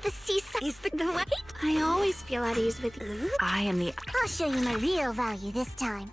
to the seaside is the way. I always feel at ease with you. I am the... I'll show you my real value this time.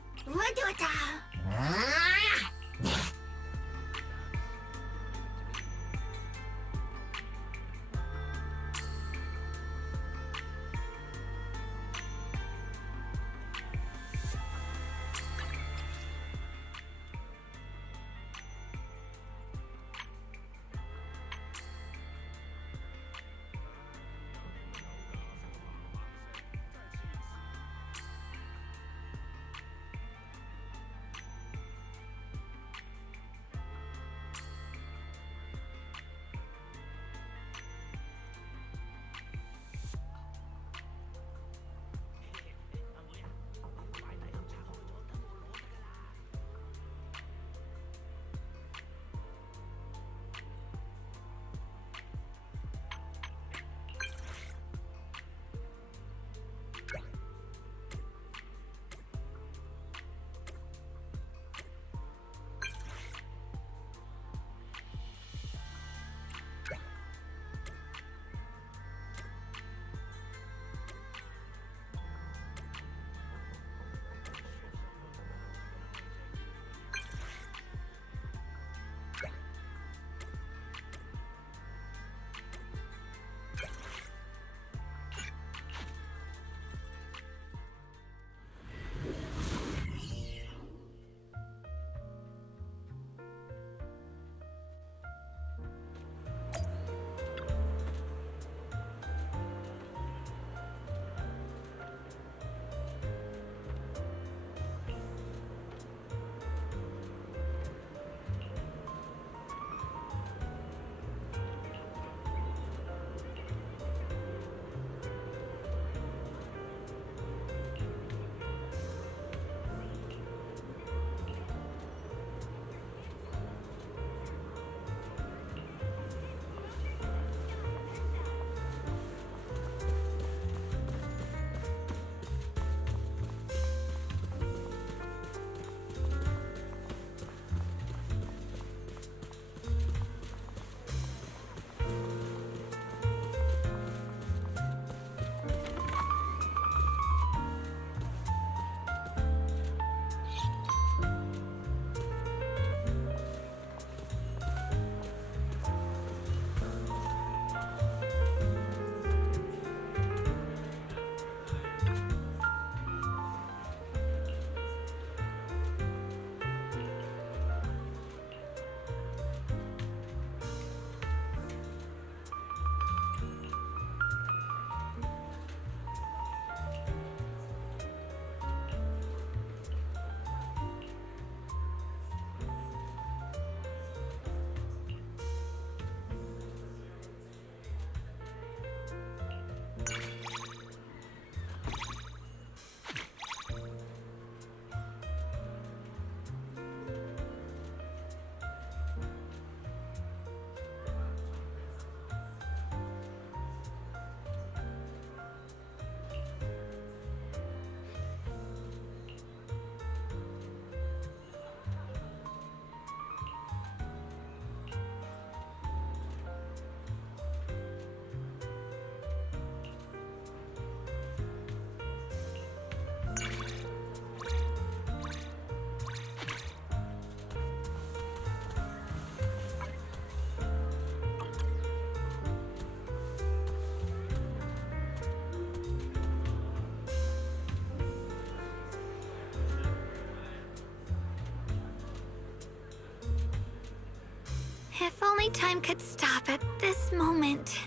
If only time could stop at this moment.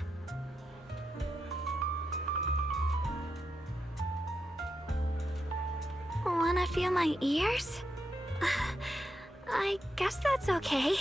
Wanna feel my ears? I guess that's okay.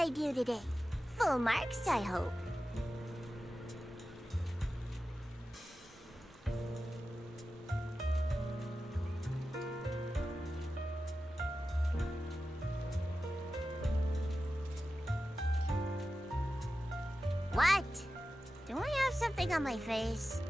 I do today? Full marks, I hope. What? Do I have something on my face?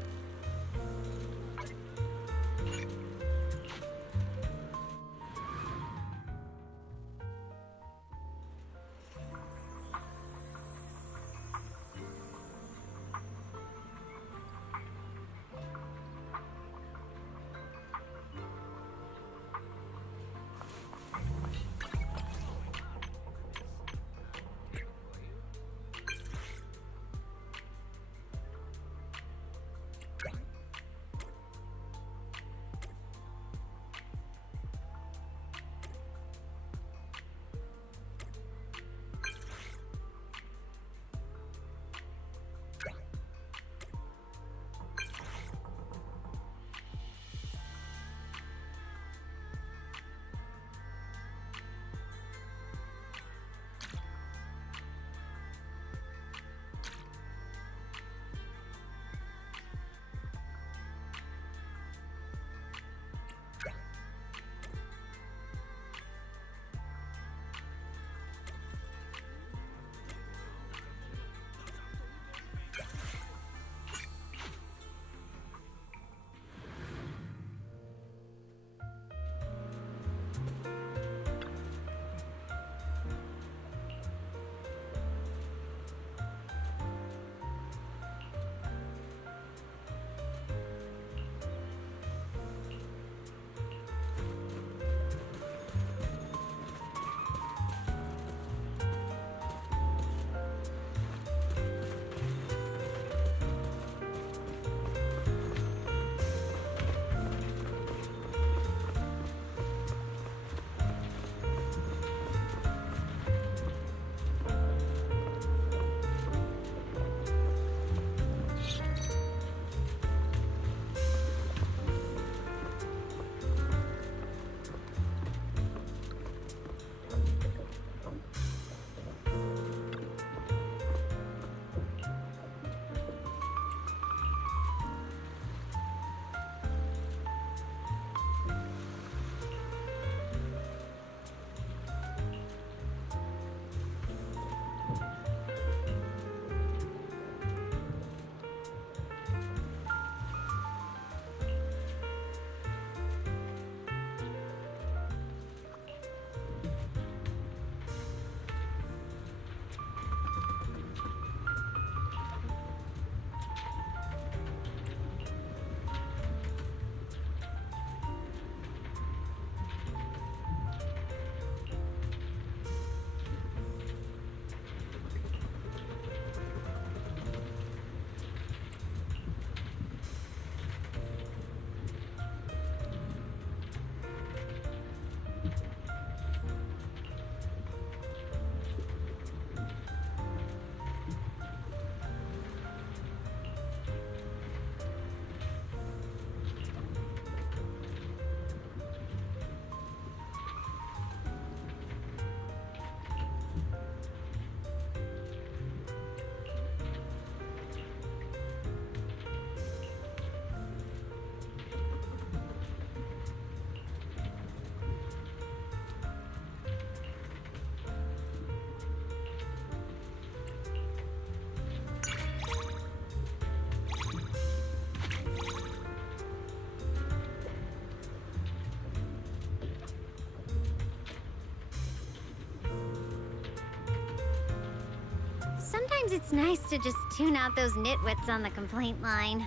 Sometimes it's nice to just tune out those nitwits on the complaint line.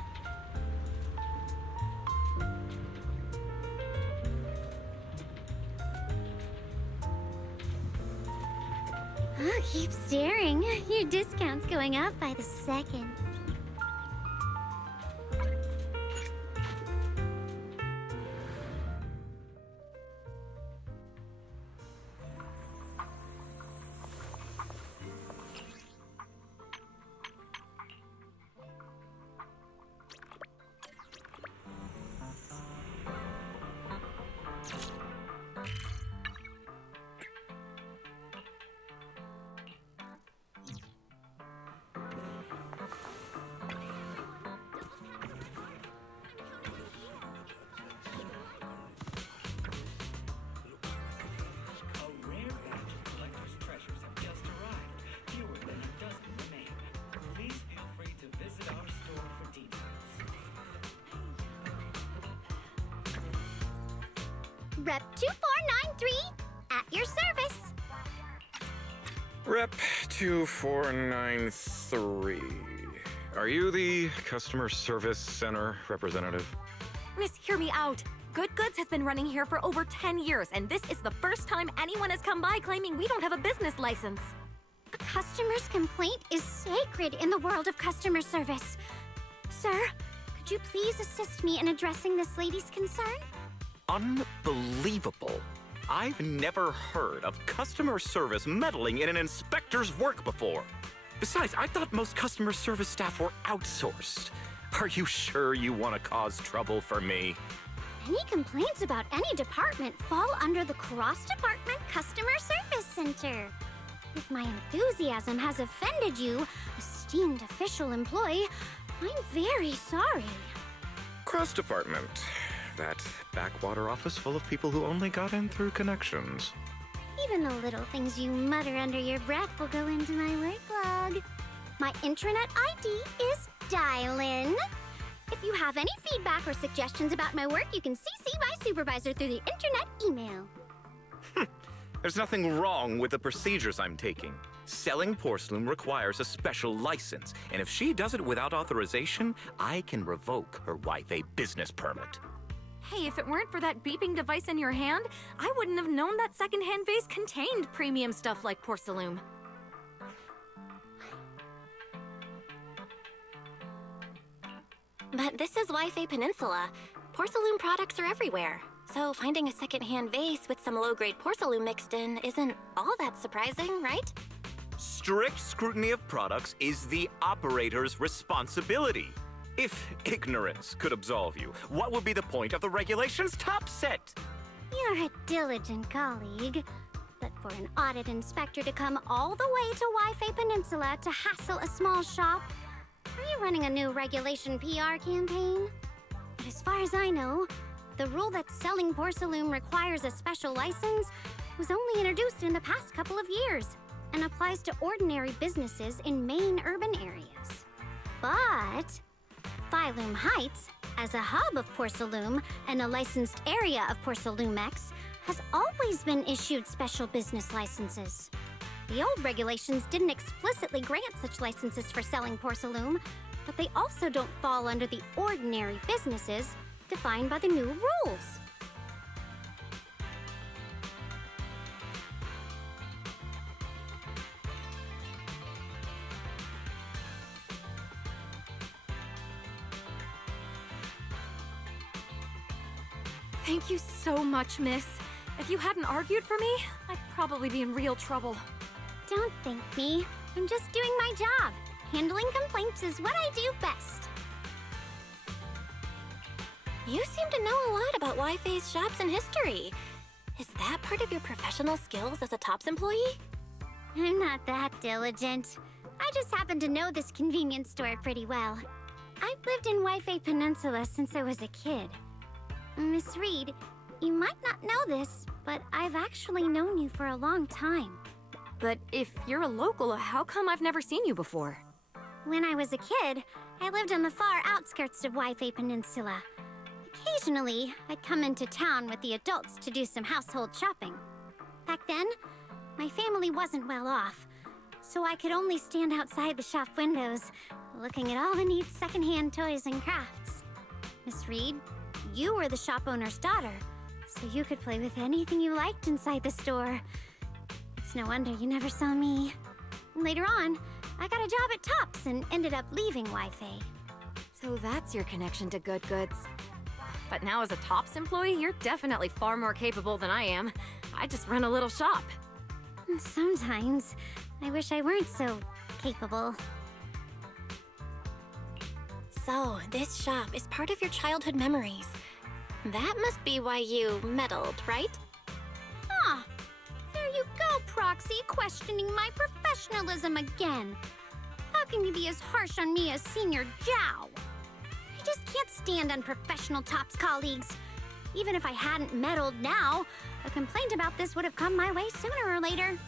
Oh, keep staring. Your discount's going up by the second. Rep 2493, at your service. Rep 2493. Are you the customer service center representative? Miss, hear me out. Good Goods has been running here for over 10 years, and this is the first time anyone has come by claiming we don't have a business license. A customer's complaint is sacred in the world of customer service. Sir, could you please assist me in addressing this lady's concern? Unbelievable. I've never heard of customer service meddling in an inspector's work before. Besides, I thought most customer service staff were outsourced. Are you sure you want to cause trouble for me? Any complaints about any department fall under the Cross-Department Customer Service Center. If my enthusiasm has offended you, esteemed official employee, I'm very sorry. Cross department. That backwater office full of people who only got in through connections. Even the little things you mutter under your breath will go into my work log. My intranet ID is Dialin. If you have any feedback or suggestions about my work, you can CC my supervisor through the internet email. There's nothing wrong with the procedures I'm taking. Selling porcelain requires a special license, and if she does it without authorization, I can revoke her Wi-Fi business permit. Hey, if it weren't for that beeping device in your hand, I wouldn't have known that secondhand vase contained premium stuff like porcelain. But this is Wi-Fi Peninsula. Porcelain products are everywhere. So finding a secondhand vase with some low-grade porcelain mixed in isn't all that surprising, right? Strict scrutiny of products is the operator's responsibility. If ignorance could absolve you, what would be the point of the regulations top set? You're a diligent colleague. But for an audit inspector to come all the way to Wi-Fi Peninsula to hassle a small shop, are you running a new regulation PR campaign? But as far as I know, the rule that selling porcelain requires a special license was only introduced in the past couple of years and applies to ordinary businesses in main urban areas. But Phylum Heights, as a hub of Porcelain and a licensed area of Porcelumex, has always been issued special business licenses. The old regulations didn't explicitly grant such licenses for selling porcelain, but they also don't fall under the ordinary businesses defined by the new rules. Thank you so much, miss. If you hadn't argued for me, I'd probably be in real trouble. Don't thank me. I'm just doing my job. Handling complaints is what I do best. You seem to know a lot about Wi-Fi's shops and history. Is that part of your professional skills as a TOPS employee? I'm not that diligent. I just happen to know this convenience store pretty well. I've lived in Wi-Fi Peninsula since I was a kid. Miss Reed, you might not know this, but I've actually known you for a long time. But if you're a local, how come I've never seen you before? When I was a kid, I lived on the far outskirts of Wi-Fi Peninsula. Occasionally, I'd come into town with the adults to do some household shopping. Back then, my family wasn't well off, so I could only stand outside the shop windows, looking at all the neat secondhand toys and crafts. Miss Reed, you were the shop owner's daughter, so you could play with anything you liked inside the store. It's no wonder you never saw me. Later on, I got a job at Tops and ended up leaving Wi-Fi. So that's your connection to Good Goods. But now as a TOPS employee, you're definitely far more capable than I am. I just run a little shop. Sometimes, I wish I weren't so capable. So, this shop is part of your childhood memories. That must be why you meddled, right? Huh. There you go, Proxy, questioning my professionalism again. How can you be as harsh on me as Senior Zhao? I just can't stand unprofessional Tops colleagues. Even if I hadn't meddled now, a complaint about this would have come my way sooner or later.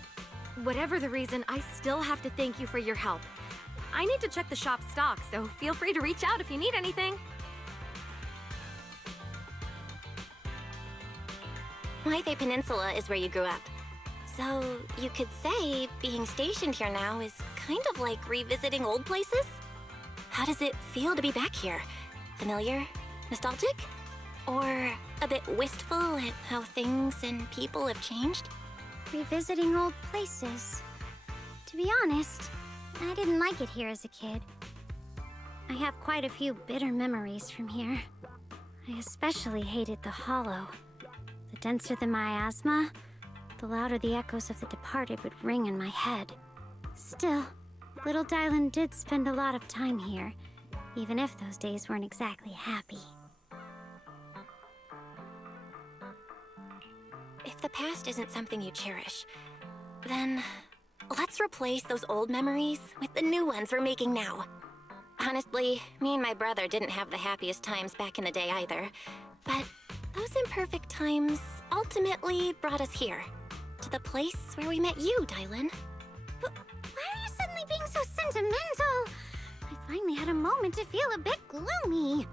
Whatever the reason, I still have to thank you for your help. I need to check the shop's stock, so feel free to reach out if you need anything. Wi-Fi Peninsula is where you grew up. So you could say being stationed here now is kind of like revisiting old places? How does it feel to be back here? Familiar? Nostalgic? Or a bit wistful at how things and people have changed? Revisiting old places. To be honest, I didn't like it here as a kid. I have quite a few bitter memories from here. I especially hated the hollow. The denser the miasma, the louder the echoes of the departed would ring in my head. Still, little Dylan did spend a lot of time here, even if those days weren't exactly happy. If the past isn't something you cherish, then let's replace those old memories with the new ones we're making now. Honestly, me and my brother didn't have the happiest times back in the day either. But those imperfect times ultimately brought us here. To the place where we met you, Dylan. But why are you suddenly being so sentimental? I finally had a moment to feel a bit gloomy.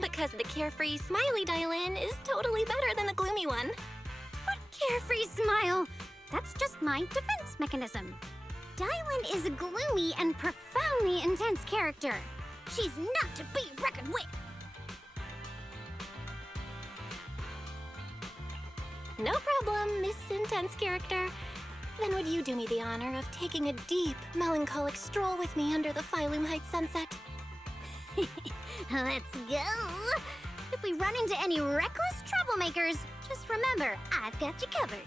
Because the carefree, smiley Dylan is totally better than the gloomy one. What carefree smile? That's just my defense mechanism. Dylan is a gloomy and profoundly intense character. She's not to be reckoned with. No problem, Miss Intense Character. Then would you do me the honor of taking a deep, melancholic stroll with me under the Phylum Heights sunset? Let's go! If we run into any reckless troublemakers, just remember, I've got you covered.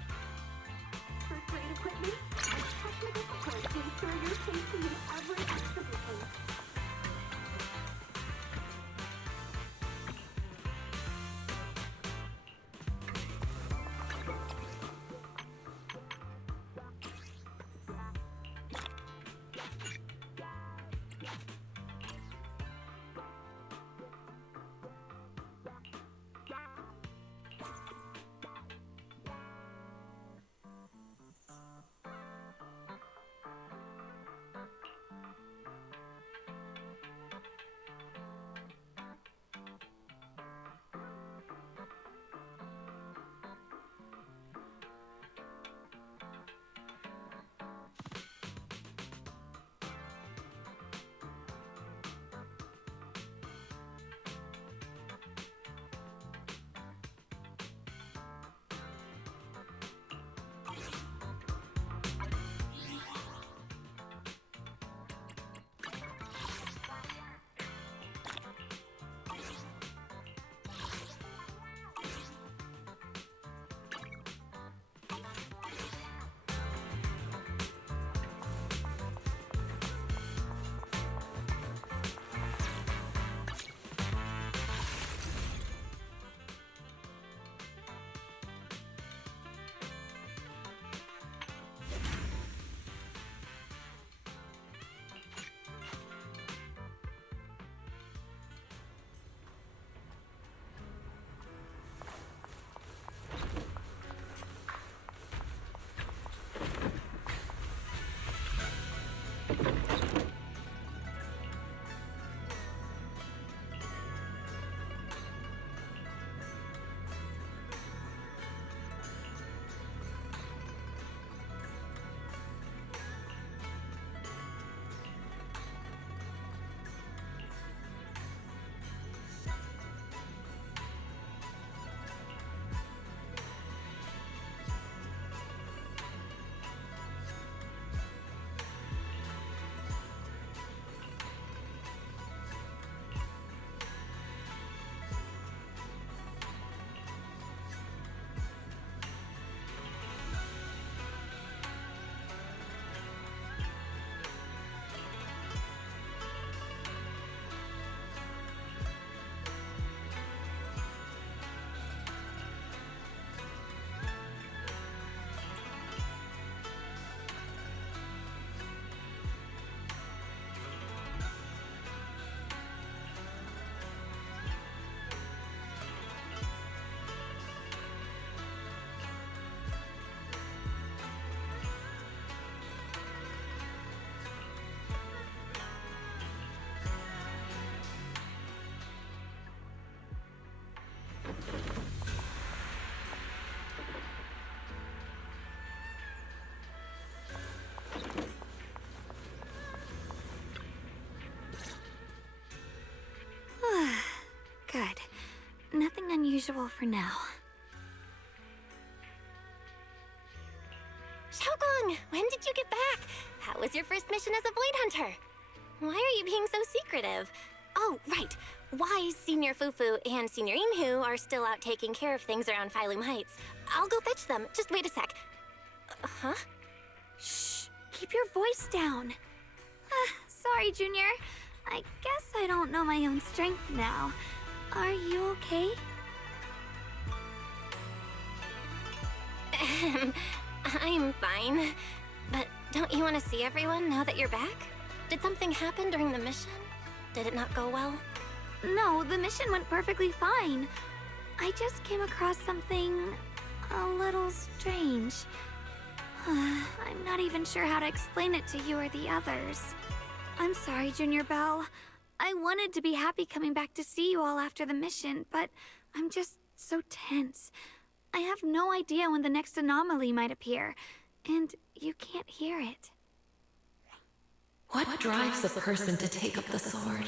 First-rate equipment and technical support to ensure your safety in every expedition. nothing unusual for now. Xiaogong, when did you get back? How was your first mission as a Void Hunter? Why are you being so secretive? Oh, right. Wise Senior Fufu and Senior Inhu are still out taking care of things around Phylum Heights. I'll go fetch them. Just wait a sec. Huh? Shh! Keep your voice down. Sorry, Junior. I guess I don't know my own strength now. Are you okay? I'm fine. But don't you want to see everyone now that you're back? Did something happen during the mission? Did it not go well? No, the mission went perfectly fine. I just came across something a little strange. I'm not even sure how to explain it to you or the others. I'm sorry, Junior Belle. I wanted to be happy coming back to see you all after the mission, but I'm just so tense. I have no idea when the next anomaly might appear, and you can't hear it. What drives a person to take up the sword,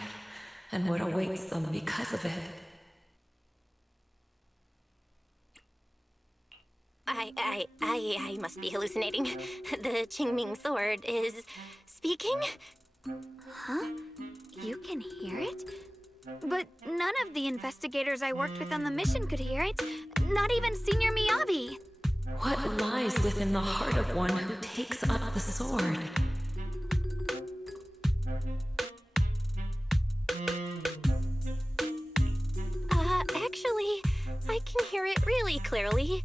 and what awaits them because of it? I must be hallucinating. The Qingming sword is speaking? Huh? You can hear it? But none of the investigators I worked with on the mission could hear it. Not even Senior Miyabi. What lies within the heart of one who takes up the sword? Actually, I can hear it really clearly.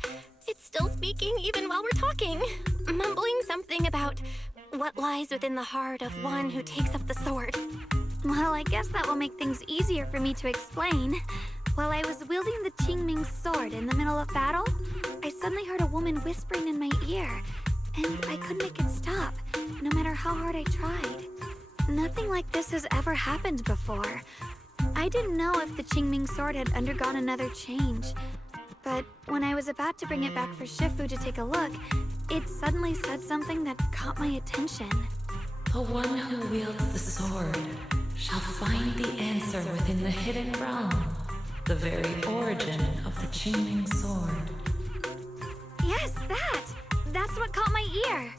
It's still speaking even while we're talking. Mumbling something about what lies within the heart of one who takes up the sword. Well, I guess that will make things easier for me to explain. While I was wielding the Qingming sword in the middle of battle, I suddenly heard a woman whispering in my ear, and I couldn't make it stop, no matter how hard I tried. Nothing like this has ever happened before. I didn't know if the Qingming sword had undergone another change, but when I was about to bring it back for Shifu to take a look, it suddenly said something that caught my attention. The one who wields the sword shall find the answer within the hidden realm, the very origin of the Qingming sword. Yes, that's what caught my ear.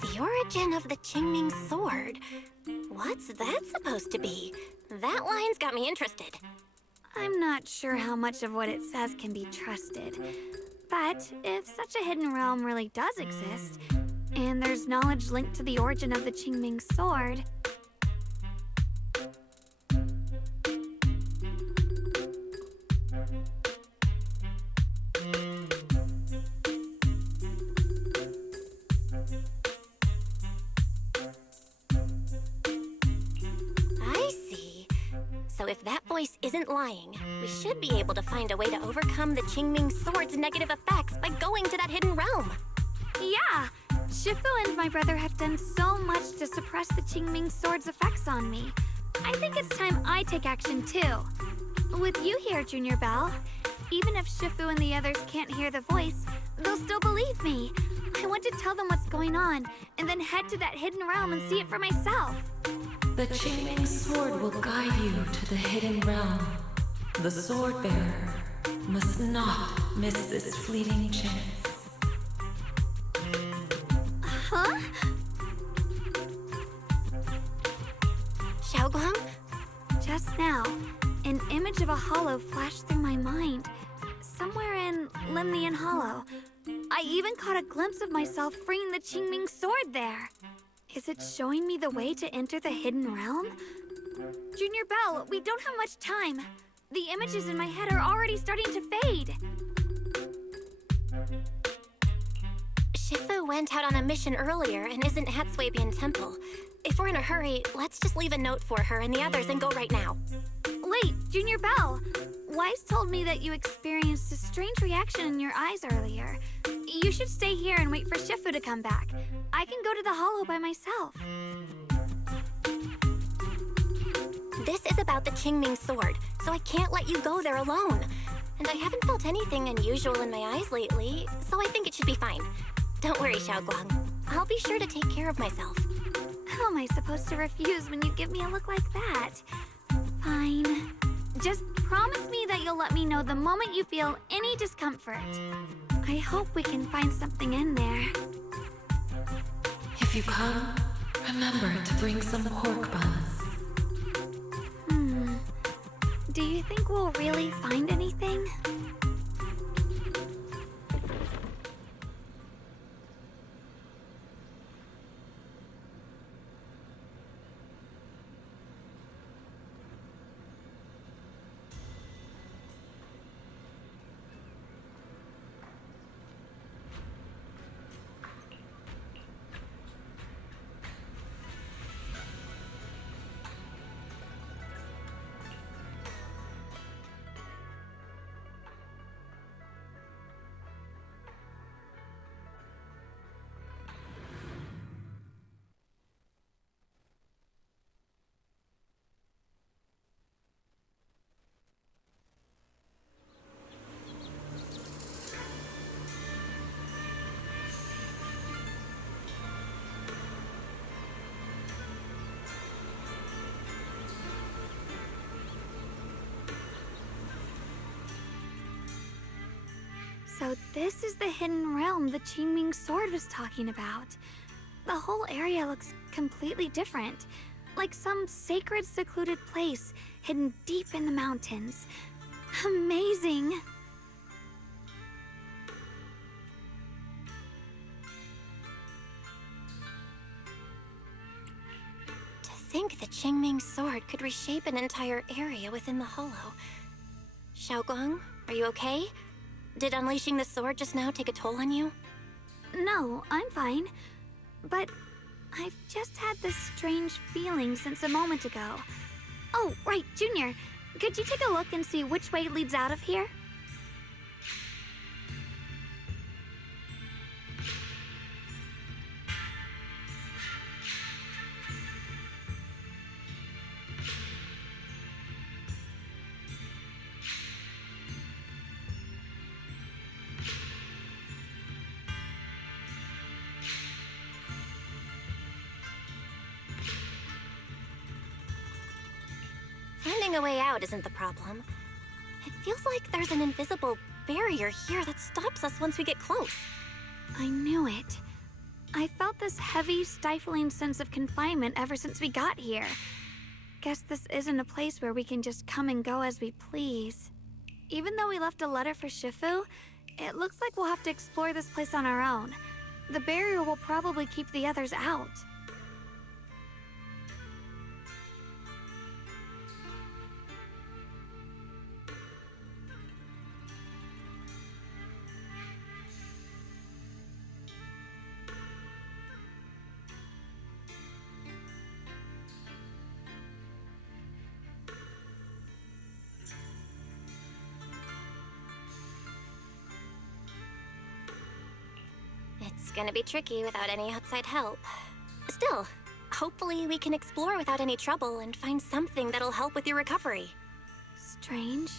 The origin of the Qingming sword? What's that supposed to be? That line's got me interested. I'm not sure how much of what it says can be trusted. But if such a hidden realm really does exist, and there's knowledge linked to the origin of the Qingming sword... I see. So if that voice isn't lying, we should be able to find a way to overcome the Qingming sword's negative effects by going to that hidden realm. Yeah! Shifu and my brother have done so much to suppress the Qingming sword's effects on me. I think it's time I take action too. With you here, Junior Belle, even if Shifu and the others can't hear the voice, they'll still believe me. I want to tell them what's going on, and then head to that hidden realm and see it for myself. The Qingming sword will guide you to the hidden realm. The sword bearer must not miss this fleeting chance. Huh? Xiaogong? Just now, an image of a hollow flashed through my mind. Somewhere in Limnian Hollow. I even caught a glimpse of myself freeing the Qingming sword there. Is it showing me the way to enter the hidden realm? Junior Belle, we don't have much time. The images in my head are already starting to fade. Shifu went out on a mission earlier and isn't at Swabian Temple. If we're in a hurry, let's just leave a note for her and the others and go right now. Wait, Junior Belle. Wise told me that you experienced a strange reaction in your eyes earlier. You should stay here and wait for Shifu to come back. I can go to the hollow by myself. This is about the Qingming sword, so I can't let you go there alone. And I haven't felt anything unusual in my eyes lately, so I think it should be fine. Don't worry, Xiaoguang. I'll be sure to take care of myself. How am I supposed to refuse when you give me a look like that? Fine. Just promise me that you'll let me know the moment you feel any discomfort. I hope we can find something in there. If you come, remember to bring some pork buns. Do you think we'll really find anything? So this is the hidden realm the Qingming sword was talking about. The whole area looks completely different, like some sacred, secluded place hidden deep in the mountains. Amazing! To think the Qingming sword could reshape an entire area within the hollow. Xiaoguang, are you okay? Did unleashing the sword just now take a toll on you? No, I'm fine. But I've just had this strange feeling since a moment ago. Oh, right, Junior. Could you take a look and see which way leads out of here? Finding a way out isn't the problem. It feels like there's an invisible barrier here that stops us once we get close. I knew it. I felt this heavy, stifling sense of confinement ever since we got here. Guess this isn't a place where we can just come and go as we please. Even though we left a letter for Shifu, it looks like we'll have to explore this place on our own. The barrier will probably keep the others out. It's gonna be tricky without any outside help. Still, hopefully we can explore without any trouble and find something that'll help with your recovery. Strange.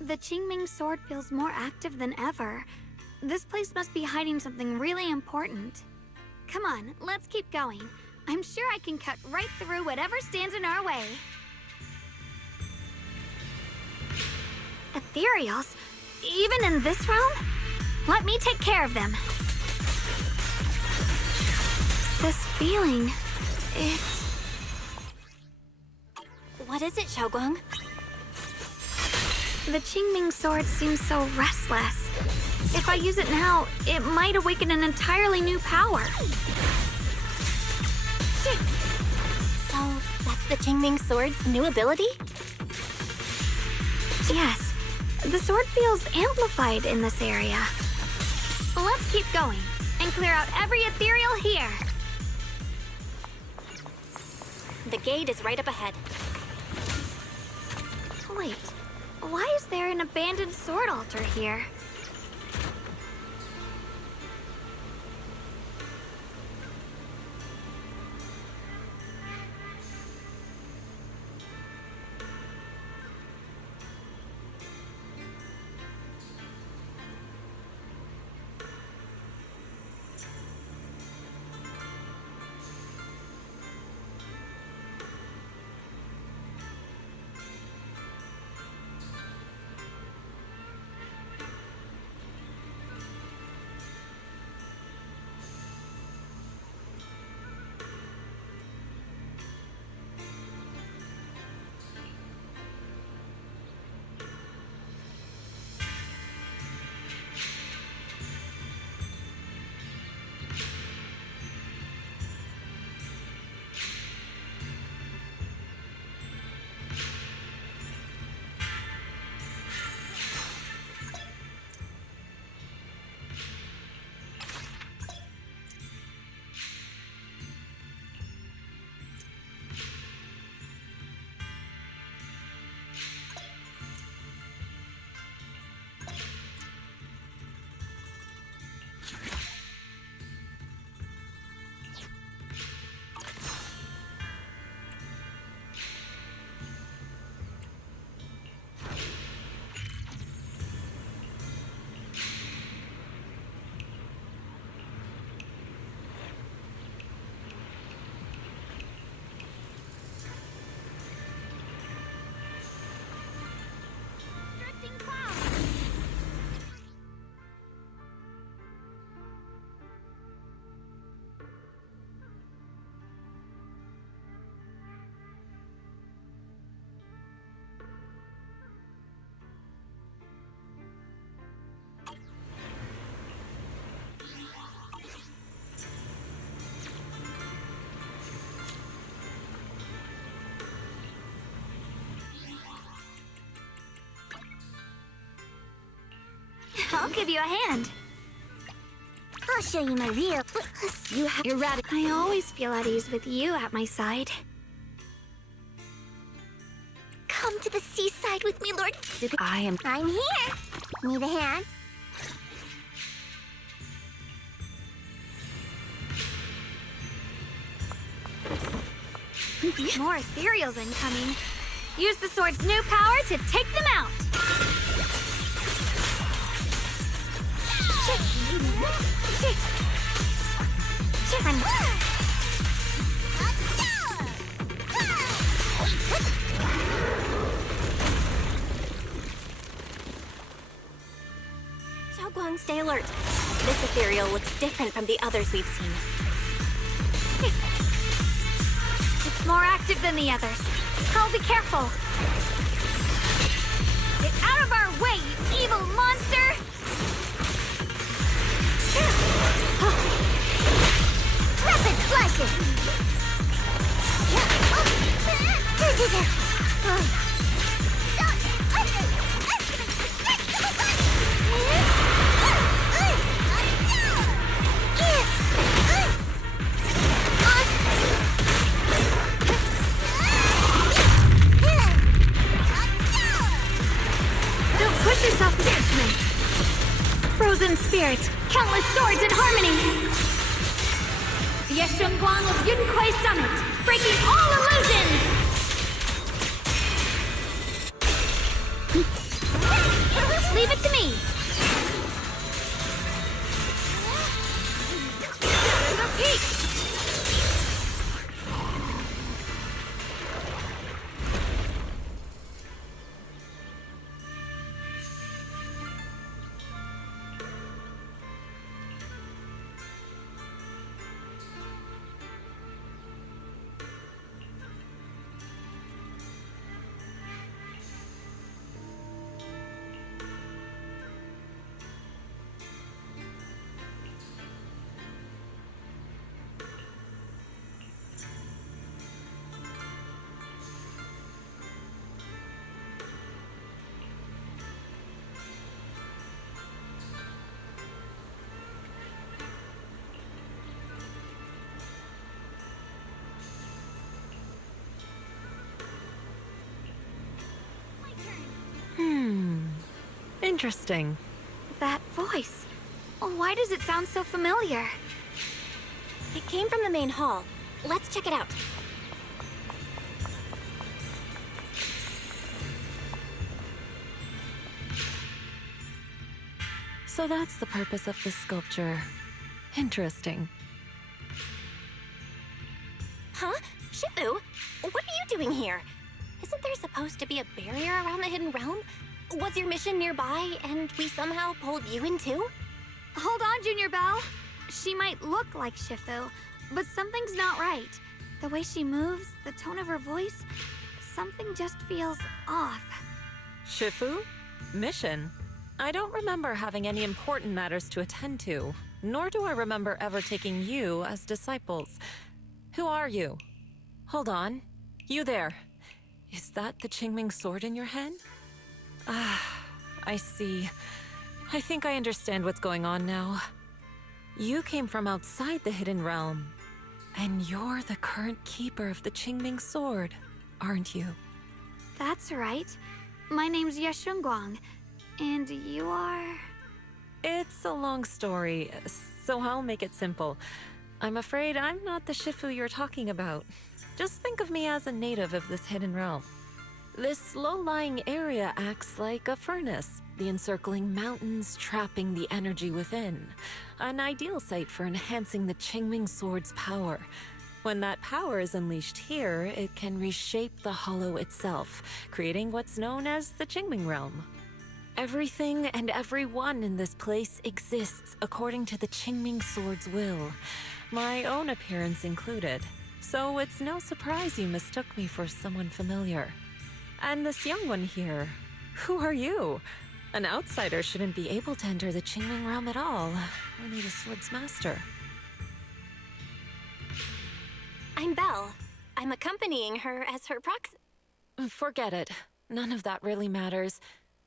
The Qingming sword feels more active than ever. This place must be hiding something really important. Come on, let's keep going. I'm sure I can cut right through whatever stands in our way. Ethereals? Even in this realm? Let me take care of them. This feeling, it's... What is it, Xiaoguang? The Qingming sword seems so restless. If I use it now, it might awaken an entirely new power. So, that's the Qingming sword's new ability? Yes, the sword feels amplified in this area. Let's keep going and clear out every ethereal here. The gate is right up ahead. Wait, why is there an abandoned sword altar here? I'll give you a hand. I'll show you my real. You're ready. I always feel at ease with you at my side. Come to the seaside with me, Lord. I'm here. Need a hand? More ethereals incoming. Use the sword's new power to take them out. Xiaoguang, stay alert. This ethereal looks different from the others we've seen. It's more active than the others. I'll be careful. Get out of our way, you evil monster! Rapid flashes! Don't push yourself against me. Frozen spirits, countless swords in harmony. Yeshun Guang of Yun Kuei Summit, breaking all illusions! Leave it to me. The peak! Interesting. That voice. Why does it sound so familiar? It came from the main hall. Let's check it out. So that's the purpose of this sculpture. Interesting. Huh? Shifu? What are you doing here? Isn't there supposed to be a barrier around the hidden realm? Was your mission nearby, and we somehow pulled you in too? Hold on, Junior Belle. She might look like Shifu, but something's not right. The way she moves, the tone of her voice, something just feels off. Shifu? Mission? I don't remember having any important matters to attend to, nor do I remember ever taking you as disciples. Who are you? Hold on. You there. Is that the Qingming sword in your hand? Ah, I see. I think I understand what's going on now. You came from outside the Hidden Realm, and you're the current keeper of the Qingming sword, aren't you? That's right. My name's Yeshun Guang, and you are... It's a long story, so I'll make it simple. I'm afraid I'm not the Shifu you're talking about. Just think of me as a native of this Hidden Realm. This low-lying area acts like a furnace, the encircling mountains trapping the energy within. An ideal site for enhancing the Qingming sword's power. When that power is unleashed here, it can reshape the hollow itself, creating what's known as the Qingming realm. Everything and everyone in this place exists according to the Qingming sword's will, my own appearance included. So it's no surprise you mistook me for someone familiar. And this young one here, who are you? An outsider shouldn't be able to enter the Qingming realm at all, only the sword's master. I'm Belle. I'm accompanying her as her proxy. Forget it. None of that really matters.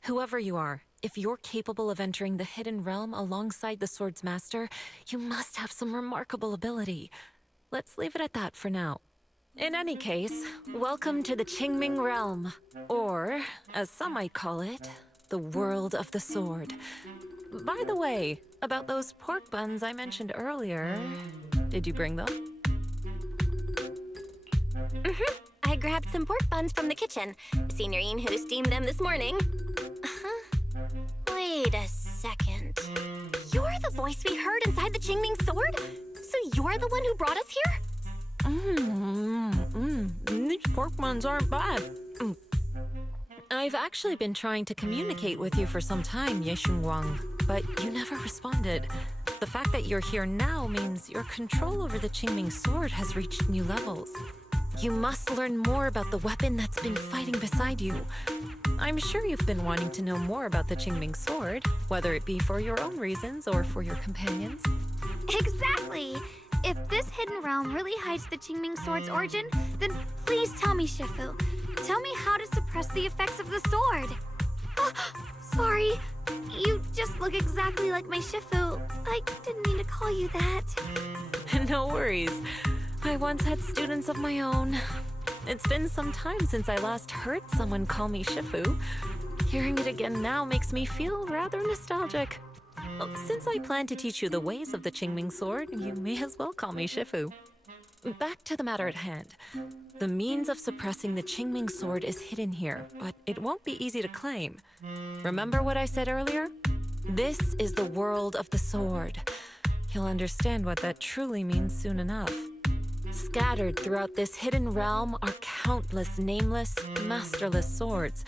Whoever you are, If you're capable of entering the hidden realm alongside the sword's master, you must have some remarkable ability. Let's leave it at that for now. In any case, welcome to the Qingming realm, or, as some might call it, the world of the sword. By the way, about those pork buns I mentioned earlier, did you bring them? I grabbed some pork buns from the kitchen. Signorine who steamed them this morning. Wait a second. You're the voice we heard inside the Qingming sword? So you're the one who brought us here? These pork buns aren't bad. I've actually been trying to communicate with you for some time, Yeshun Wang, but you never responded. The fact that you're here now means your control over the Qingming sword has reached new levels. You must learn more about the weapon that's been fighting beside you. I'm sure you've been wanting to know more about the Qingming sword, whether it be for your own reasons or for your companions. Exactly! If this hidden realm really hides the Qingming sword's origin, then please tell me, Shifu. Tell me how to suppress the effects of the sword. Oh, sorry. You just look exactly like my Shifu. I didn't mean to call you that. No worries. I once had students of my own. It's been some time since I last heard someone call me Shifu. Hearing it again now makes me feel rather nostalgic. Well, since I plan to teach you the ways of the Qingming sword, you may as well call me Shifu. Back to the matter at hand. The means of suppressing the Qingming sword is hidden here, but it won't be easy to claim. Remember what I said earlier? This is the world of the sword. You'll understand what that truly means soon enough. Scattered throughout this hidden realm are countless nameless, masterless swords.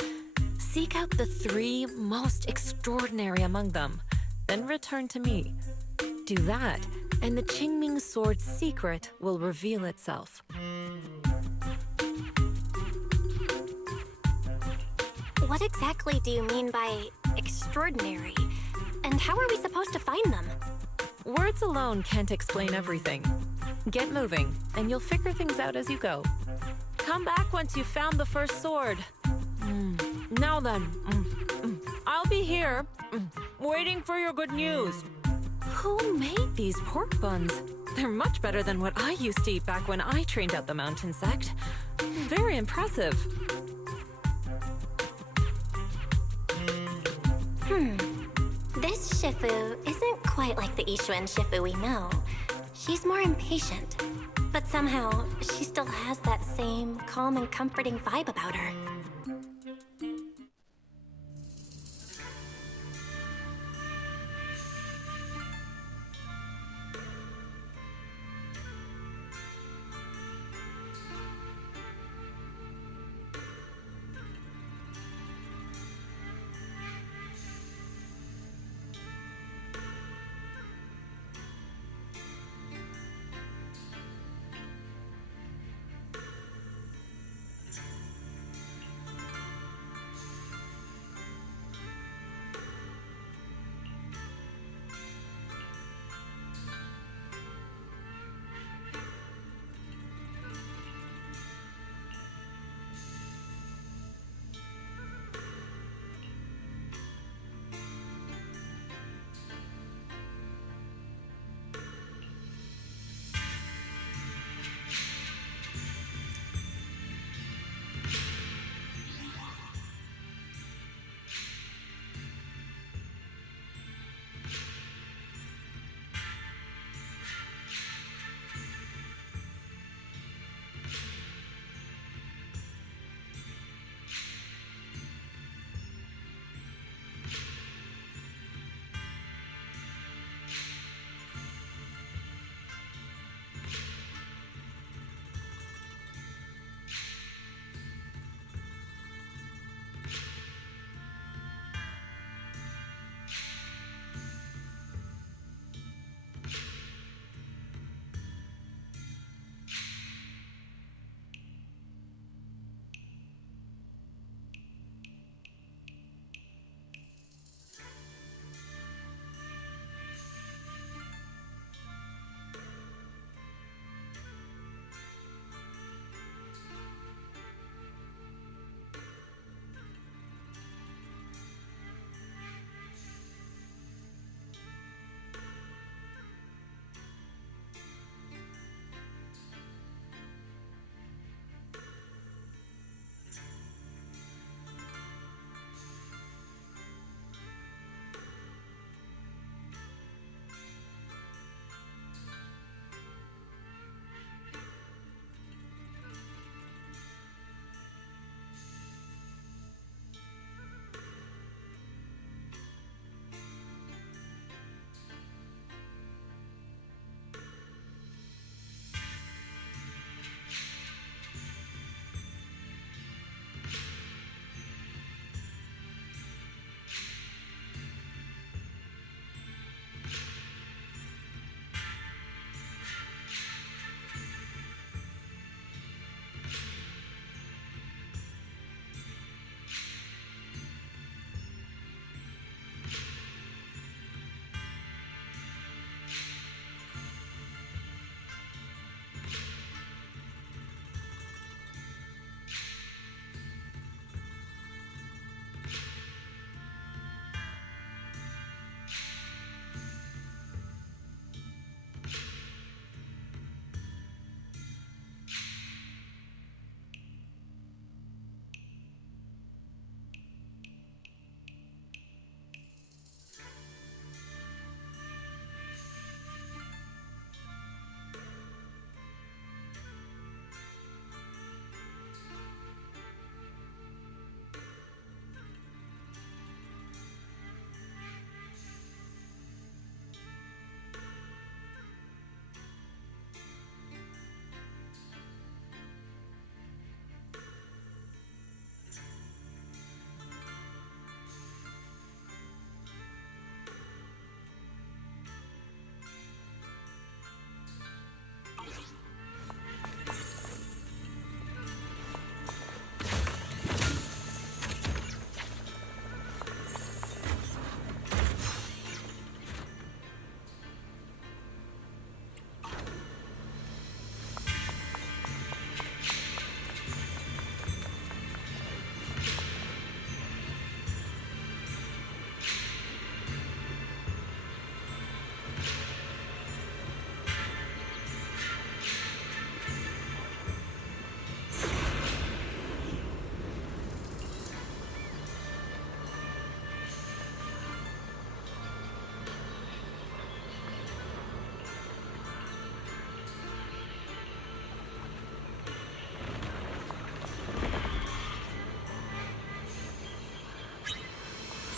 Seek out the 3 most extraordinary among them, then return to me. Do that, and the Qingming sword's secret will reveal itself. What exactly do you mean by extraordinary? And how are we supposed to find them? Words alone can't explain everything. Get moving, and you'll figure things out as you go. Come back once you've found the first sword. Now then, I'll be here, waiting for your good news. Who made these pork buns? They're much better than what I used to eat back when I trained at the mountain sect. Very impressive. This Shifu isn't quite like the Ishuan Shifu we know. She's more impatient, but somehow she still has that same calm and comforting vibe about her.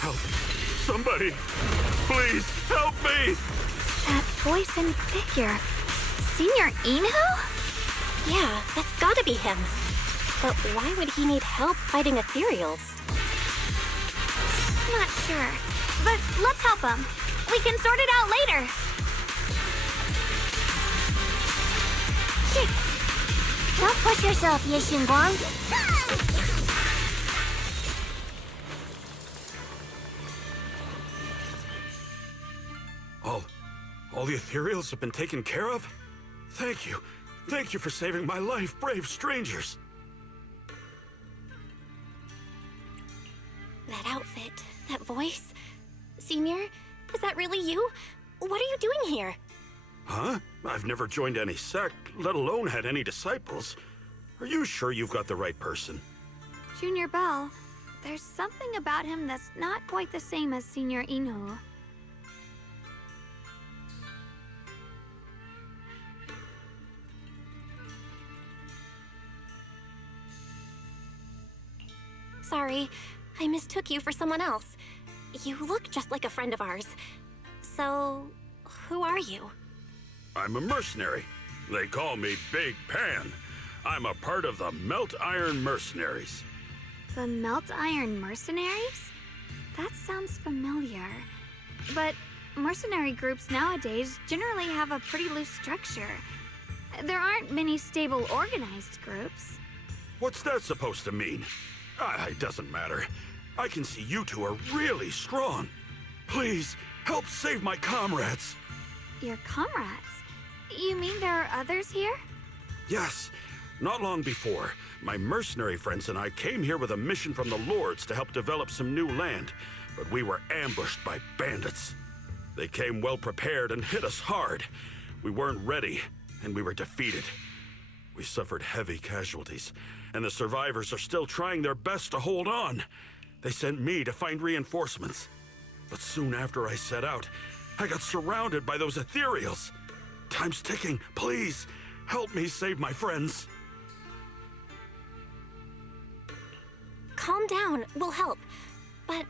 Help. Somebody. Please, help me! That voice and figure. Senior Inu? Yeah, that's gotta be him. But why would he need help fighting ethereals? Not sure. But let's help him. We can sort it out later. Don't push yourself, Ye Xingguang. All the ethereals have been taken care of? Thank you. Thank you for saving my life, brave strangers. That outfit, that voice. Senior, is that really you? What are you doing here? Huh? I've never joined any sect, let alone had any disciples. Are you sure you've got the right person? Junior Bell, there's something about him that's not quite the same as Senior Inu. Sorry, I mistook you for someone else. You look just like a friend of ours. So, who are you? I'm a mercenary. They call me Big Pan. I'm a part of the Melt Iron Mercenaries. The Melt Iron Mercenaries? That sounds familiar. But mercenary groups nowadays generally have a pretty loose structure. There aren't many stable organized groups. What's that supposed to mean? It doesn't matter. I can see you two are really strong. Please, help save my comrades. Your comrades? You mean there are others here? Yes. Not long before, my mercenary friends and I came here with a mission from the Lords to help develop some new land, but we were ambushed by bandits. They came well prepared and hit us hard. We weren't ready, and we were defeated. We suffered heavy casualties, and the survivors are still trying their best to hold on. They sent me to find reinforcements. But soon after I set out, I got surrounded by those ethereals. Time's ticking. Please, help me save my friends. Calm down, we'll help. But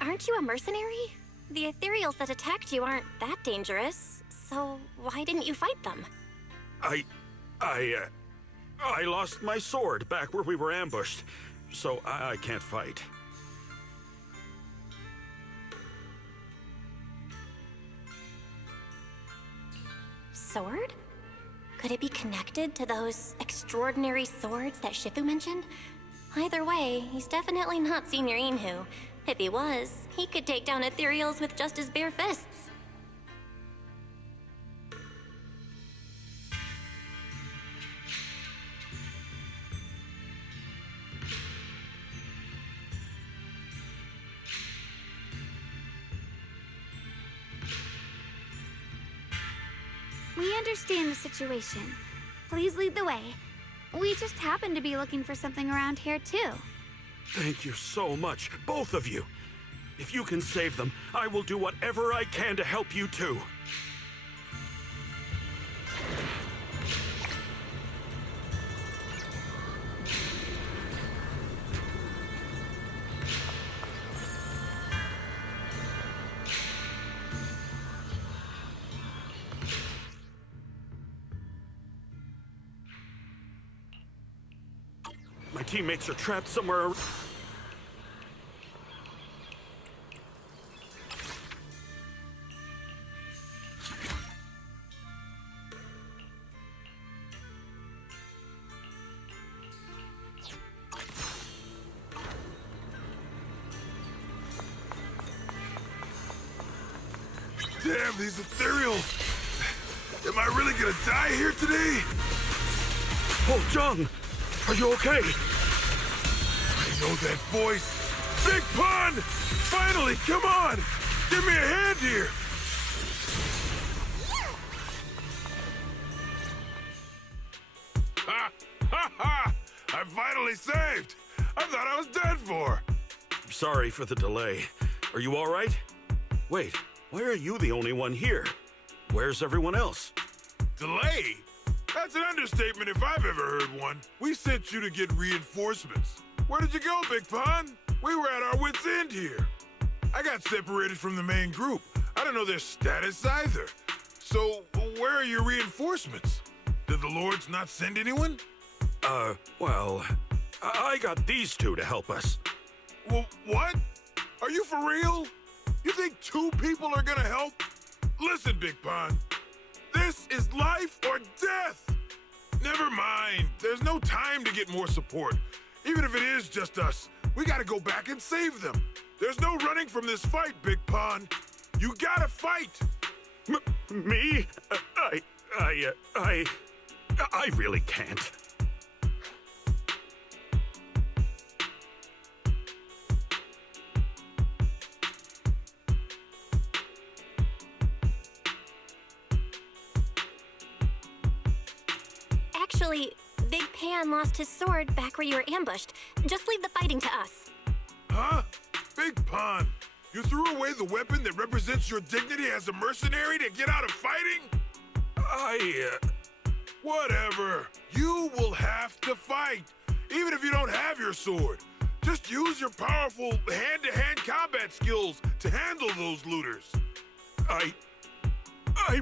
aren't you a mercenary? The ethereals that attacked you aren't that dangerous, so why didn't you fight them? I lost my sword back where we were ambushed, so I can't fight. Sword? Could it be connected to those extraordinary swords that Shifu mentioned? Either way, he's definitely not Senior Inu. If he was, he could take down ethereals with just his bare fists. We understand the situation. Please lead the way. We just happen to be looking for something around here, too. Thank you so much, both of you. If you can save them, I will do whatever I can to help you too. My teammates are trapped somewhere. Damn, these ethereals! Am I really gonna die here today? Oh, Jung! Are you okay? I know that voice. Big Pun! Finally, come on! Give me a hand here! Ha! Ha ha! I'm finally saved! I thought I was dead for! Sorry for the delay. Are you all right? Wait, why are you the only one here? Where's everyone else? Delay? That's an understatement if I've ever heard one. We sent you to get reinforcements. Where did you go, Big Pun? We were at our wits' end here. I got separated from the main group. I don't know their status either. So, where are your reinforcements? Did the Lords not send anyone? Well, I got these two to help us. Well, what? Are you for real? You think 2 people are gonna help? Listen, Big Pond. This is life or death. Never mind. There's no time to get more support. Even if it is just us, we gotta go back and save them. There's no running from this fight, Big Pond. You gotta fight. Me? I really can't. Actually, Big Pan lost his sword back where you were ambushed. Just leave the fighting to us. Huh? Big Pond, you threw away the weapon that represents your dignity as a mercenary to get out of fighting? Whatever. You will have to fight, even if you don't have your sword. Just use your powerful hand-to-hand combat skills to handle those looters. I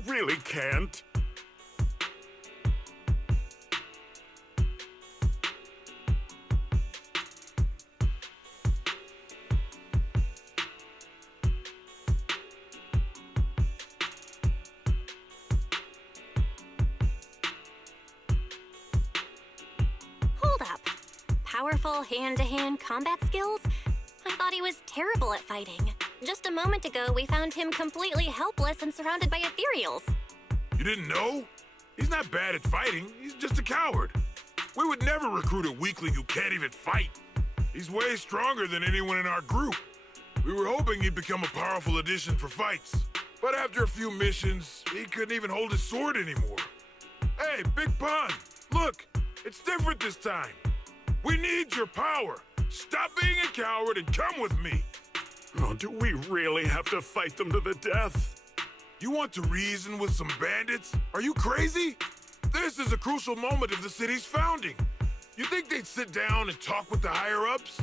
really can't. Powerful hand-to-hand combat skills? I thought he was terrible at fighting. Just a moment ago, we found him completely helpless and surrounded by ethereals. You didn't know? He's not bad at fighting. He's just a coward. We would never recruit a weakling who can't even fight. He's way stronger than anyone in our group. We were hoping he'd become a powerful addition for fights. But after a few missions, he couldn't even hold his sword anymore. Hey, Big Pond, look, it's different this time. We need your power. Stop being a coward and come with me. Oh, do we really have to fight them to the death? You want to reason with some bandits? Are you crazy? This is a crucial moment of the city's founding. You think they'd sit down and talk with the higher-ups?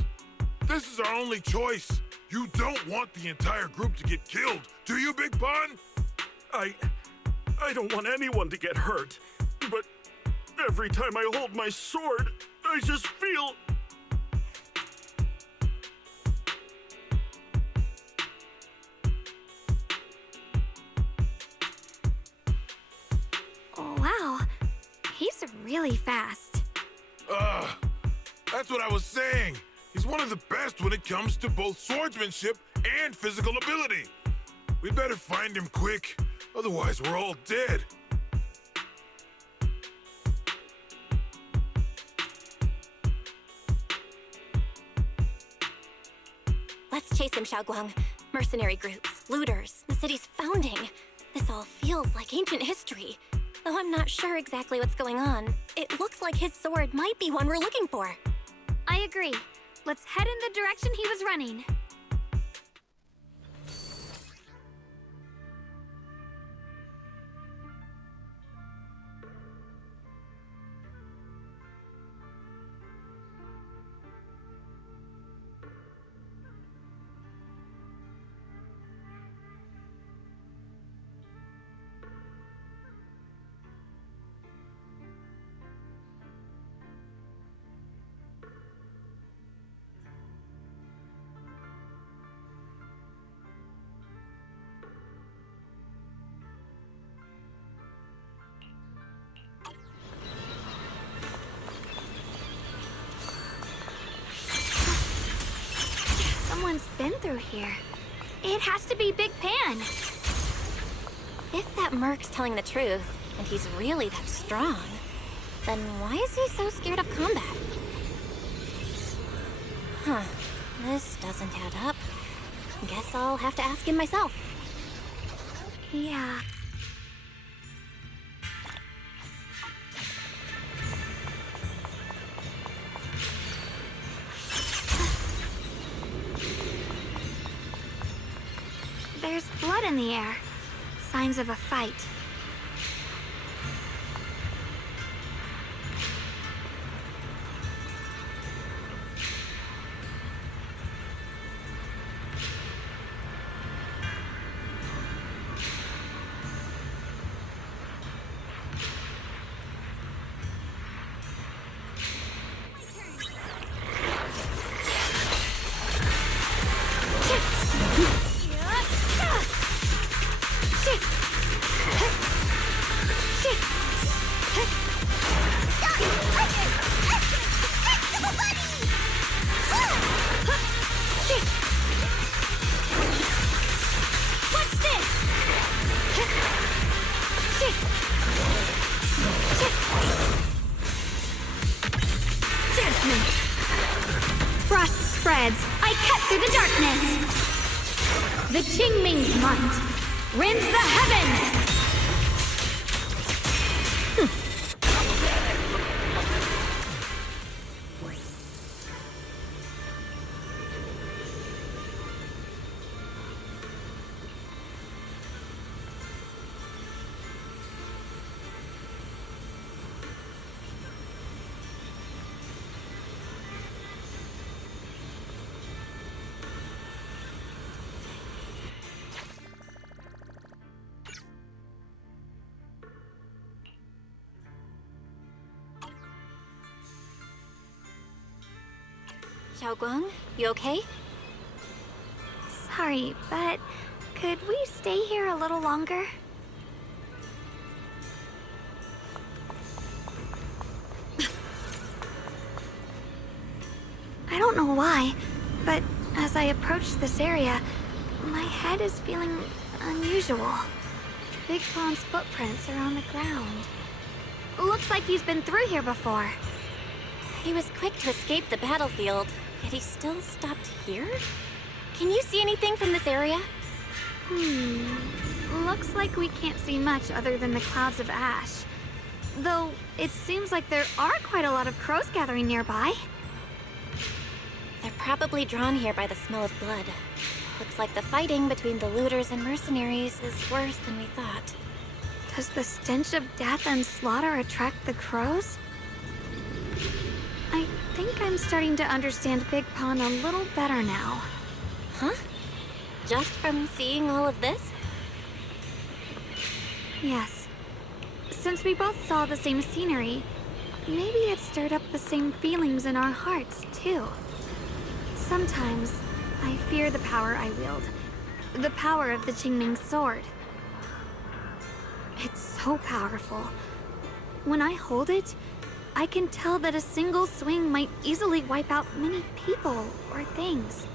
This is our only choice. You don't want the entire group to get killed, do you, Big Pond? I don't want anyone to get hurt, but every time I hold my sword, I just feel... Oh, wow. He's really fast. That's what I was saying. He's one of the best when it comes to both swordsmanship and physical ability. We'd better find him quick, otherwise we're all dead. Let's chase him, Xiaoguang. Mercenary groups, looters, the city's founding. This all feels like ancient history. Though I'm not sure exactly what's going on, it looks like his sword might be one we're looking for. I agree. Let's head in the direction he was running. Someone's been through here. It has to be Big Pan. If that merc's telling the truth, and he's really that strong, then why is he so scared of combat? Huh. This doesn't add up. Guess I'll have to ask him myself. Yeah. There's blood in the air. Signs of a fight. cut through the darkness. The Qingming's might rends the heavens. Xiaoguang, you okay? Sorry, but could we stay here a little longer? I don't know why, but as I approach this area, my head is feeling unusual. Big Pond's footprints are on the ground. Looks like he's been through here before. He was quick to escape the battlefield, yet he still stopped here? Can you see anything from this area? Looks like we can't see much other than the clouds of ash. Though, it seems like there are quite a lot of crows gathering nearby. They're probably drawn here by the smell of blood. Looks like the fighting between the looters and mercenaries is worse than we thought. Does the stench of death and slaughter attract the crows? I think I'm starting to understand Big Pond a little better now. Huh? Just from seeing all of this? Yes. Since we both saw the same scenery, maybe it stirred up the same feelings in our hearts, too. Sometimes, I fear the power I wield. The power of the Qingming sword. It's so powerful. When I hold it, I can tell that a single swing might easily wipe out many people or things.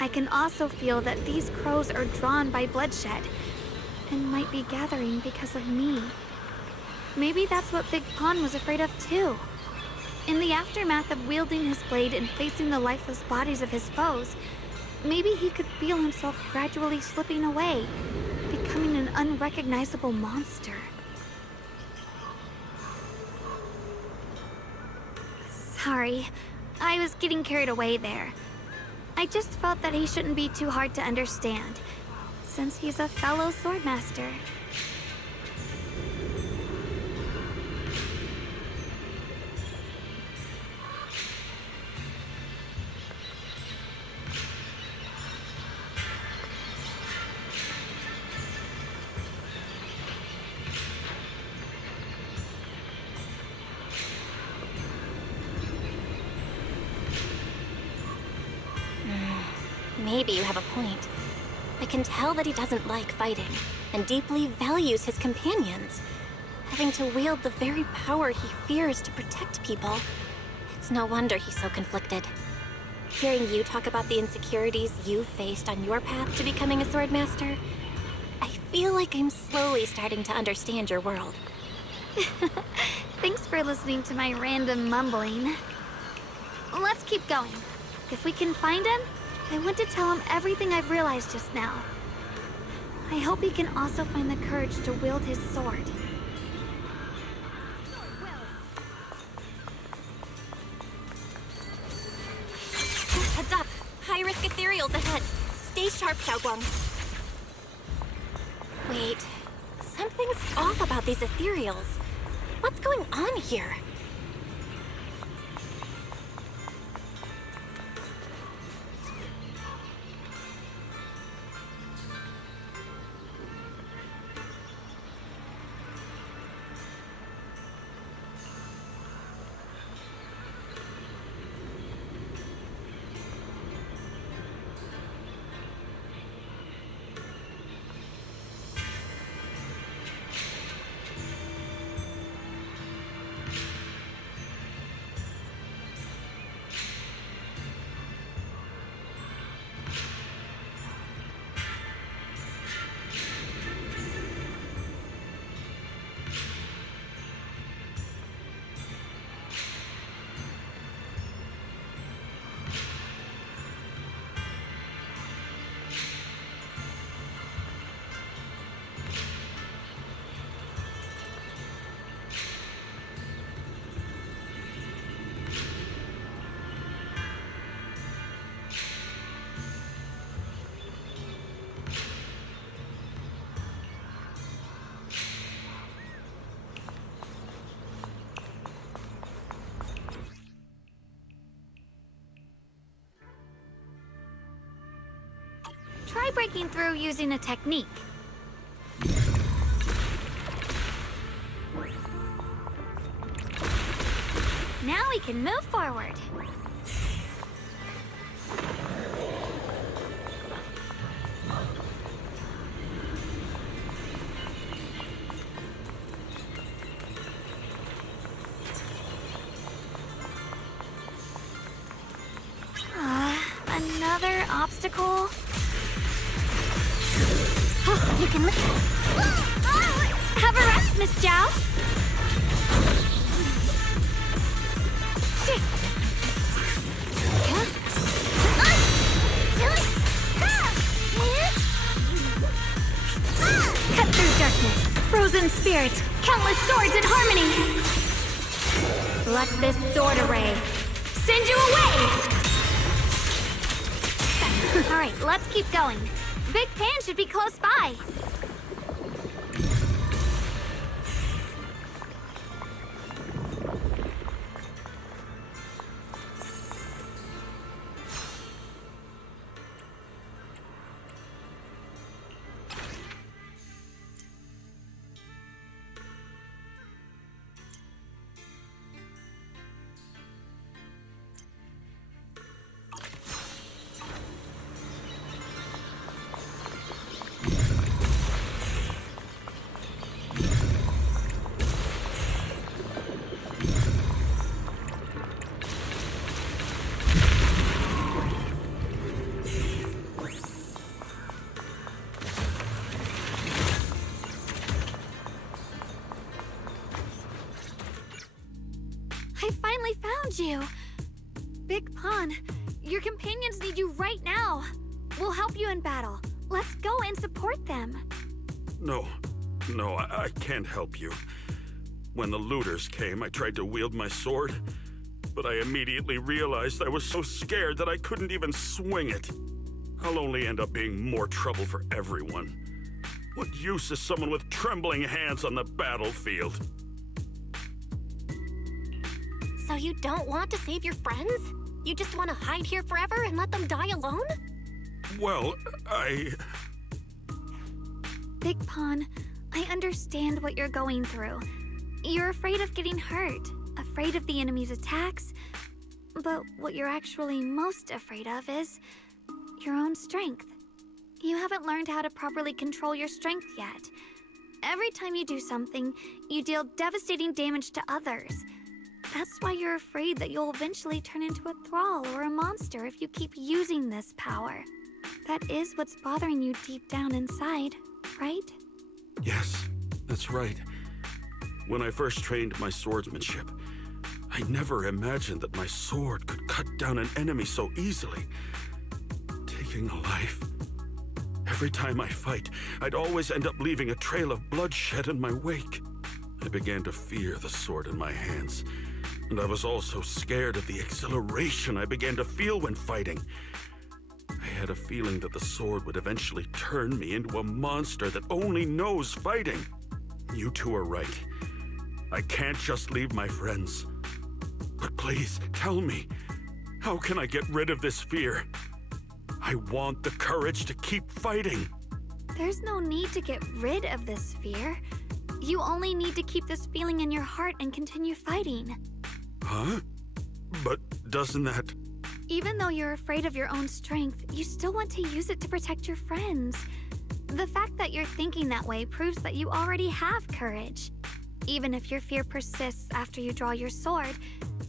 I can also feel that these crows are drawn by bloodshed and might be gathering because of me. Maybe that's what Big Pond was afraid of too. In the aftermath of wielding his blade and facing the lifeless bodies of his foes, maybe he could feel himself gradually slipping away, becoming an unrecognizable monster. Sorry, I was getting carried away there. I just felt that he shouldn't be too hard to understand, since he's a fellow swordmaster. Maybe you have a point. I can tell that he doesn't like fighting, and deeply values his companions. Having to wield the very power he fears to protect people, it's no wonder he's so conflicted. Hearing you talk about the insecurities you faced on your path to becoming a swordmaster, I feel like I'm slowly starting to understand your world. Thanks for listening to my random mumbling. Let's keep going. If we can find him, I want to tell him everything I've realized just now. I hope he can also find the courage to wield his sword. Heads up! High-risk ethereals ahead. Stay sharp, Xiaoguang. Wait, something's off about these ethereals. What's going on here? Try breaking through using a technique. Now we can move forward. Another obstacle? Oh, you can have a rest, Miss Zhao. Shit. Cut through darkness, frozen spirits, countless swords in harmony. Let this sword array send you away. All right, let's keep going. Big Pan should be close by. I finally found you! Big Pun, your companions need you right now. We'll help you in battle. Let's go and support them. No, I can't help you. When the looters came, I tried to wield my sword, but I immediately realized I was so scared that I couldn't even swing it. I'll only end up being more trouble for everyone. What use is someone with trembling hands on the battlefield? So you don't want to save your friends? You just want to hide here forever and let them die alone? Well, Big Pun, I understand what you're going through. You're afraid of getting hurt, afraid of the enemy's attacks. But what you're actually most afraid of is your own strength. You haven't learned how to properly control your strength yet. Every time you do something, you deal devastating damage to others. That's why you're afraid that you'll eventually turn into a thrall or a monster if you keep using this power. That is what's bothering you deep down inside, right? yes, that's right. When I first trained my swordsmanship, I never imagined that my sword could cut down an enemy so easily, taking a life. Every time I fight, I'd always end up leaving a trail of bloodshed in my wake. I began to fear the sword in my hands, and I was also scared of the exhilaration I began to feel when fighting. I had a feeling that the sword would eventually turn me into a monster that only knows fighting. You two are right. I can't just leave my friends. But please, tell me, how can I get rid of this fear? I want the courage to keep fighting. There's no need to get rid of this fear. You only need to keep this feeling in your heart and continue fighting. Huh? But doesn't that... Even though you're afraid of your own strength, you still want to use it to protect your friends. The fact that you're thinking that way proves that you already have courage. Even if your fear persists after you draw your sword,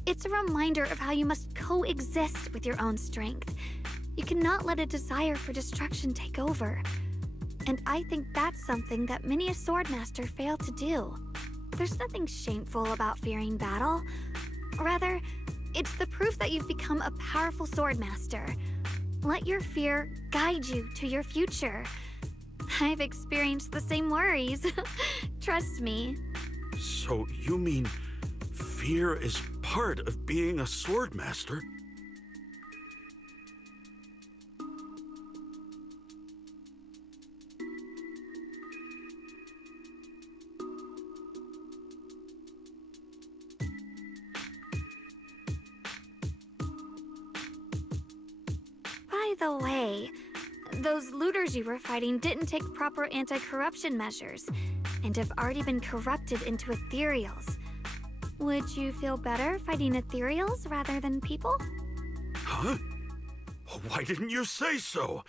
it's a reminder of how you must coexist with your own strength. You cannot let a desire for destruction take over. And I think that's something that many a swordmaster fail to do. There's nothing shameful about fearing battle. Rather, it's the proof that you've become a powerful swordmaster. Let your fear guide you to your future. I've experienced the same worries. Trust me. So you mean fear is part of being a swordmaster? By the way, Those looters you were fighting didn't take proper anti-corruption measures, and have already been corrupted into ethereals. Would you feel better fighting ethereals rather than people? Huh? Why didn't you say so?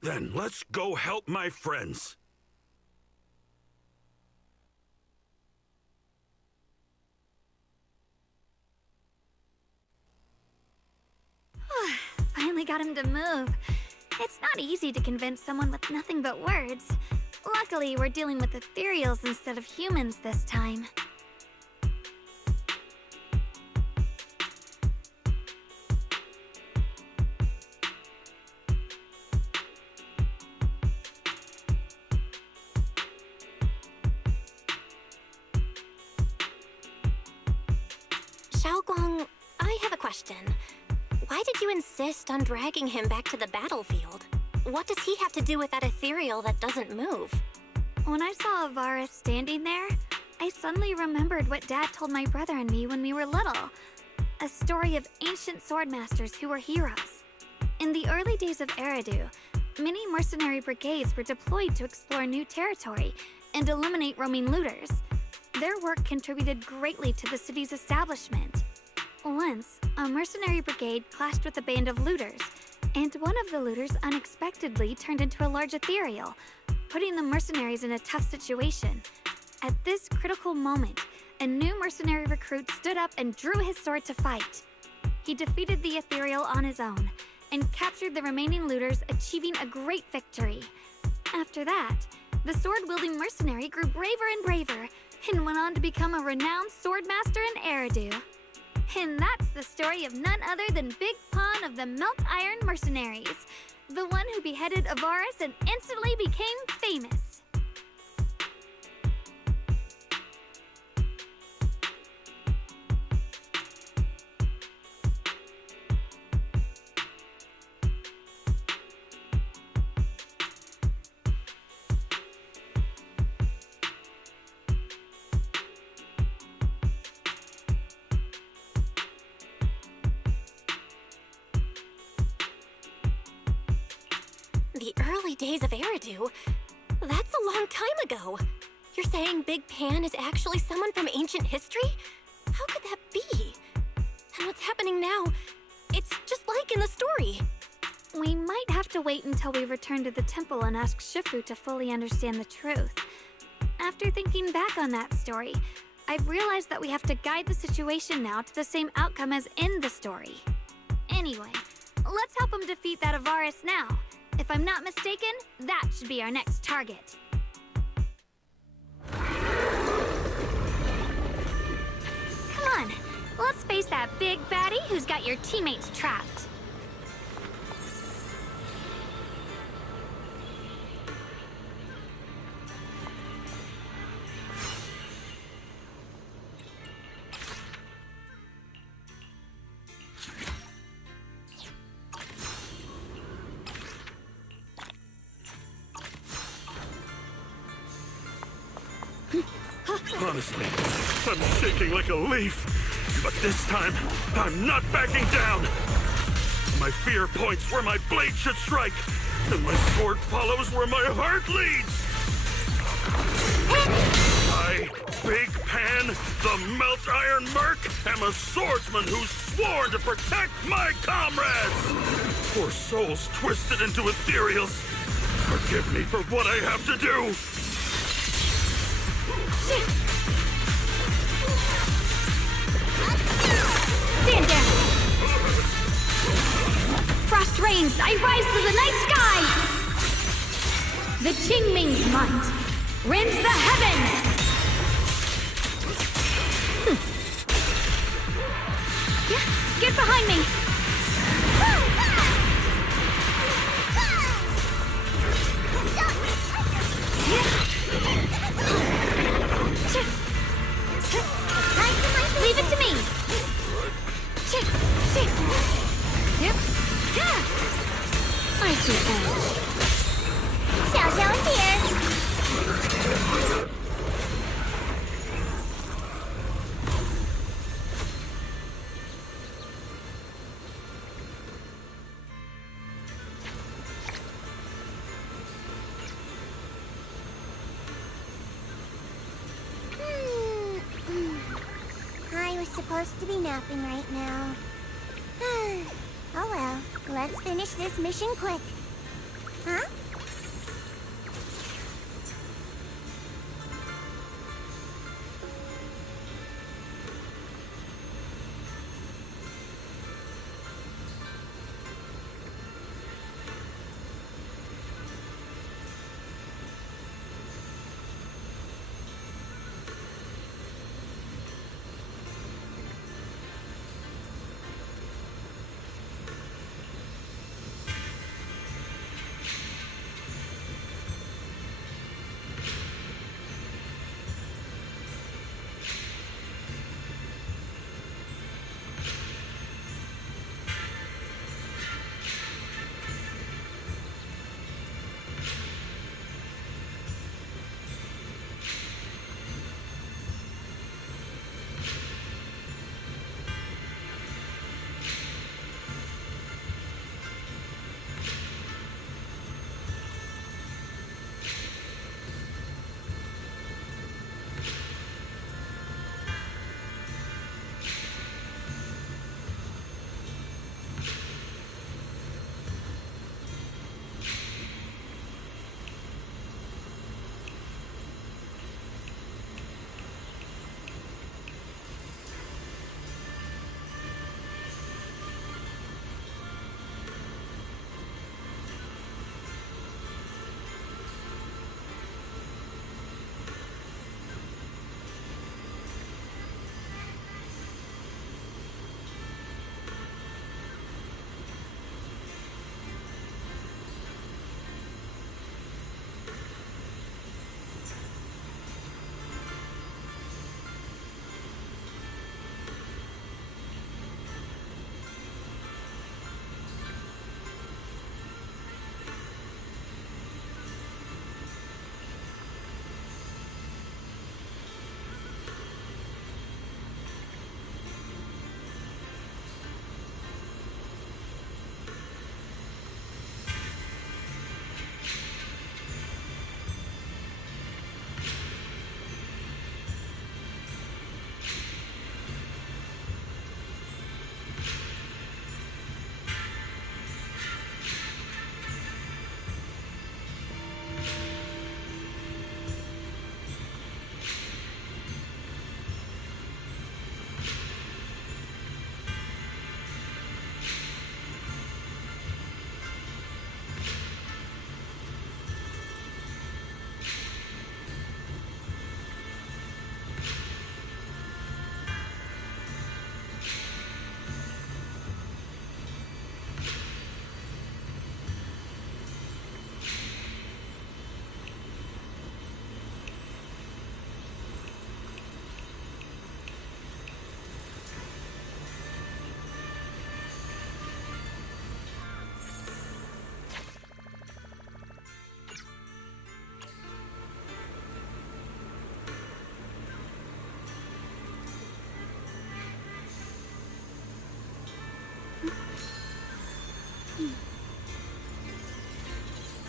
Then let's go help my friends. Finally got him to move. It's not easy to convince someone with nothing but words. Luckily, we're dealing with ethereals instead of humans this time. Xiaogong, I have a question. Why did you insist on dragging him back to the battlefield? What does he have to do with that ethereal that doesn't move? When I saw Avaris standing there, I suddenly remembered what Dad told my brother and me when we were little. A story of ancient swordmasters who were heroes. In the early days of Eridu, many mercenary brigades were deployed to explore new territory and eliminate roaming looters. Their work contributed greatly to the city's establishment. Once, a mercenary brigade clashed with a band of looters, and one of the looters unexpectedly turned into a large ethereal, putting the mercenaries in a tough situation. At this critical moment, a new mercenary recruit stood up and drew his sword to fight. He defeated the ethereal on his own, and captured the remaining looters, achieving a great victory. After that, the sword-wielding mercenary grew braver and braver, and went on to become a renowned swordmaster in Eridu. And that's the story of none other than Big Pon of the Melt Iron Mercenaries, the one who beheaded Avaris and instantly became famous. The early days of Eridu? That's a long time ago. You're saying Big Pan is actually someone from ancient history? How could that be? And what's happening now? It's just like in the story. We might have to wait until we return to the temple and ask Shifu to fully understand the truth. After thinking back on that story, I've realized that we have to guide the situation now to the same outcome as in the story. Anyway, let's help him defeat that Avaris now. If I'm not mistaken, that should be our next target. Come on, let's face that big baddie who's got your teammates trapped. Honestly, I'm shaking like a leaf. But this time, I'm not backing down. My fear points where my blade should strike, and my sword follows where my heart leads. I, Big Pan, the Melt Iron Merc, am a swordsman who's sworn to protect my comrades. For souls twisted into ethereals, forgive me for what I have to do. Stand down! Frost rains, I rise to the night sky! The Qingming's might rends the heavens! Yeah, get behind me! Leave it to me! Yep. I see edge. 小熊姐。supposed to be napping right now. Oh well, let's finish this mission quick. Huh?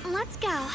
Let's go.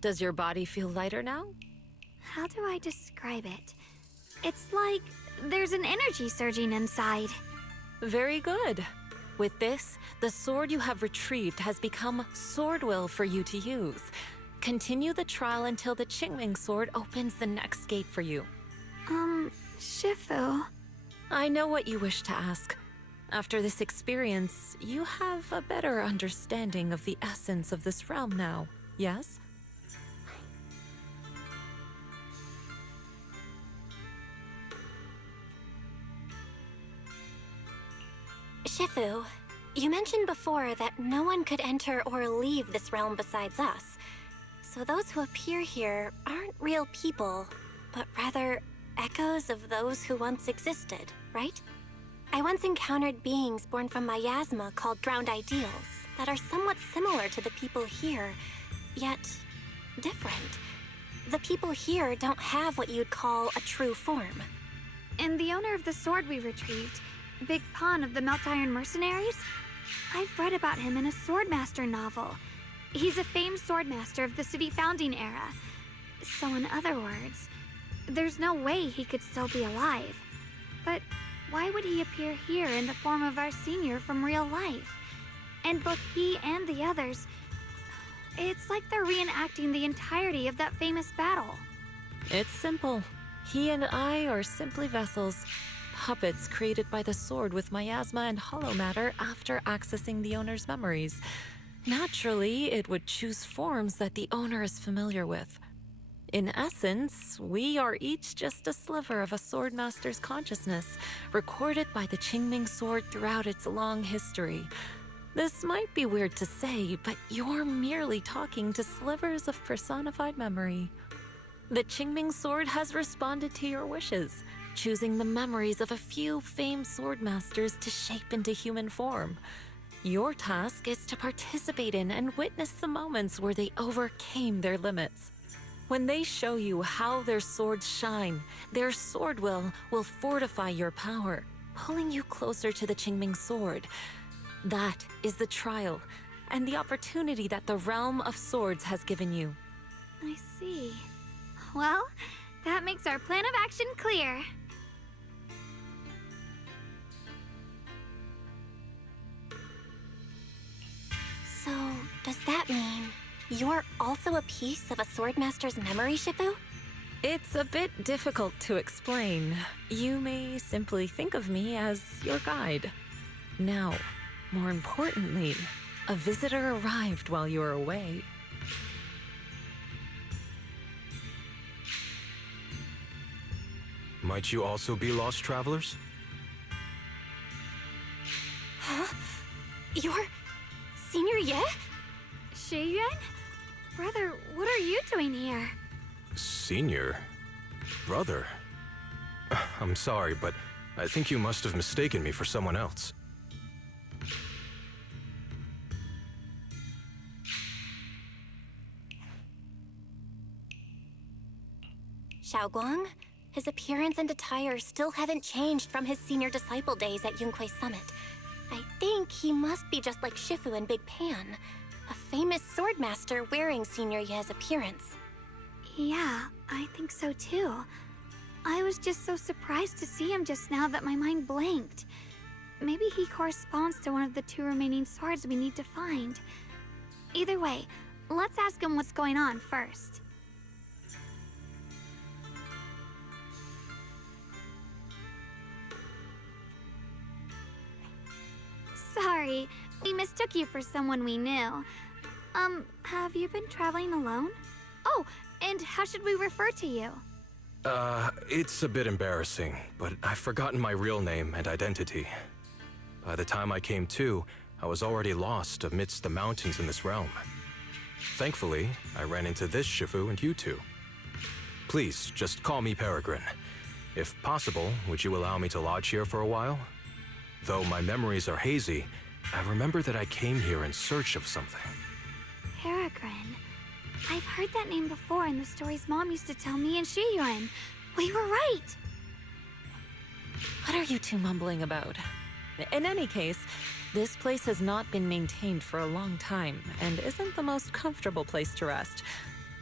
Does your body feel lighter now? How do I describe it? It's like there's an energy surging inside. Very good. With this, the sword you have retrieved has become sword will for you to use. Continue the trial until the Qingming sword opens the next gate for you. Shifu. I know what you wish to ask. After this experience, you have a better understanding of the essence of this realm now, yes? Shifu, you mentioned before that no one could enter or leave this realm besides us. So those who appear here aren't real people, but rather echoes of those who once existed, right? I once encountered beings born from miasma called drowned ideals that are somewhat similar to the people here, yet different. The people here don't have what you'd call a true form. And the owner of the sword we retrieved, Big Pon of the Melt Iron Mercenaries? I've read about him in a Swordmaster novel. He's a famed swordmaster of the city founding era. So in other words, there's no way he could still be alive. But why would he appear here in the form of our senior from real life? And both he and the others, it's like they're reenacting the entirety of that famous battle. It's simple. He and I are simply vessels. Puppets created by the sword with miasma and hollow matter after accessing the owner's memories. Naturally, it would choose forms that the owner is familiar with. In essence, we are each just a sliver of a swordmaster's consciousness, recorded by the Qingming sword throughout its long history. This might be weird to say, but you're merely talking to slivers of personified memory. The Qingming sword has responded to your wishes, choosing the memories of a few famed swordmasters to shape into human form. Your task is to participate in and witness the moments where they overcame their limits. When they show you how their swords shine, their sword will fortify your power, pulling you closer to the Qingming sword. That is the trial, and the opportunity that the Realm of Swords has given you. I see. Well, that makes our plan of action clear. So, does that mean you're also a piece of a swordmaster's memory, Shifu? It's a bit difficult to explain. You may simply think of me as your guide. Now, more importantly, a visitor arrived while you were away. Might you also be lost travelers? Huh? You're Senior Ye? Shiyuan? Brother, what are you doing here? Senior? Brother? I'm sorry, but I think you must have mistaken me for someone else. Xiaoguang? His appearance and attire still haven't changed from his senior disciple days at Yunquei Summit. I think he must be just like Shifu and Big Pan, a famous swordmaster wearing Senior Ye's appearance. Yeah, I think so too. I was just so surprised to see him just now that my mind blanked. Maybe he corresponds to one of the two remaining swords we need to find. Either way, let's ask him what's going on first. Sorry, we mistook you for someone we knew. Have you been traveling alone? Oh, and how should we refer to you? It's a bit embarrassing, but I've forgotten my real name and identity. By the time I came to, I was already lost amidst the mountains in this realm. Thankfully, I ran into this Shifu and you two. Please, just call me Peregrine. If possible, would you allow me to lodge here for a while? Though my memories are hazy, I remember that I came here in search of something. Peregrine. I've heard that name before in the stories Mom used to tell me and Shiyuan. We were right! What are you two mumbling about? In any case, this place has not been maintained for a long time and isn't the most comfortable place to rest.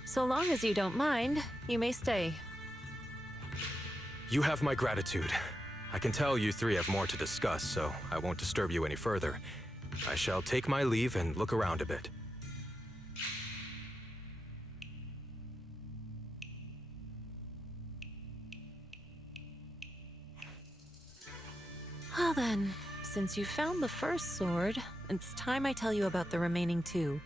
So long as you don't mind, you may stay. You have my gratitude. I can tell you three have more to discuss, so I won't disturb you any further. I shall take my leave and look around a bit. Well then, since you found the first sword, it's time I tell you about the remaining two.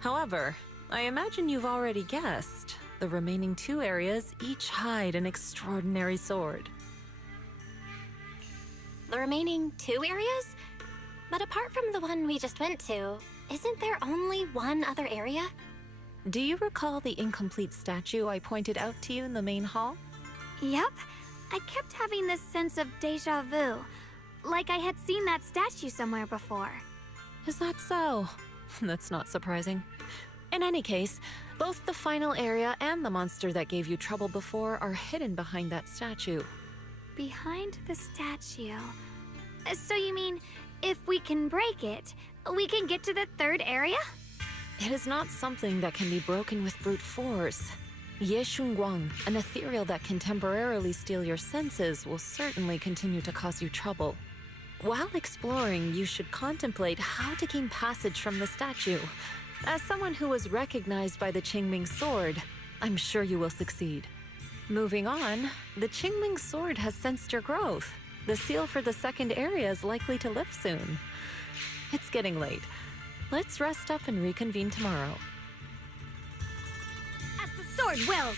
However, I imagine you've already guessed. The remaining two areas each hide an extraordinary sword. The remaining 2 areas? But apart from the one we just went to, isn't there only one other area? Do you recall the incomplete statue I pointed out to you in the main hall? Yep. I kept having this sense of deja vu. Like I had seen that statue somewhere before. Is that so? That's not surprising. In any case, both the final area and the monster that gave you trouble before are hidden behind that statue. Behind the statue. So you mean, if we can break it, we can get to the third area? It is not something that can be broken with brute force. Ye Shunguang, an ethereal that can temporarily steal your senses, will certainly continue to cause you trouble. While exploring, you should contemplate how to gain passage from the statue. As someone who was recognized by the Qingming sword, I'm sure you will succeed. Moving on, the Qingming sword has sensed your growth. The seal for the second area is likely to lift soon. It's getting late. Let's rest up and reconvene tomorrow. As the sword wills!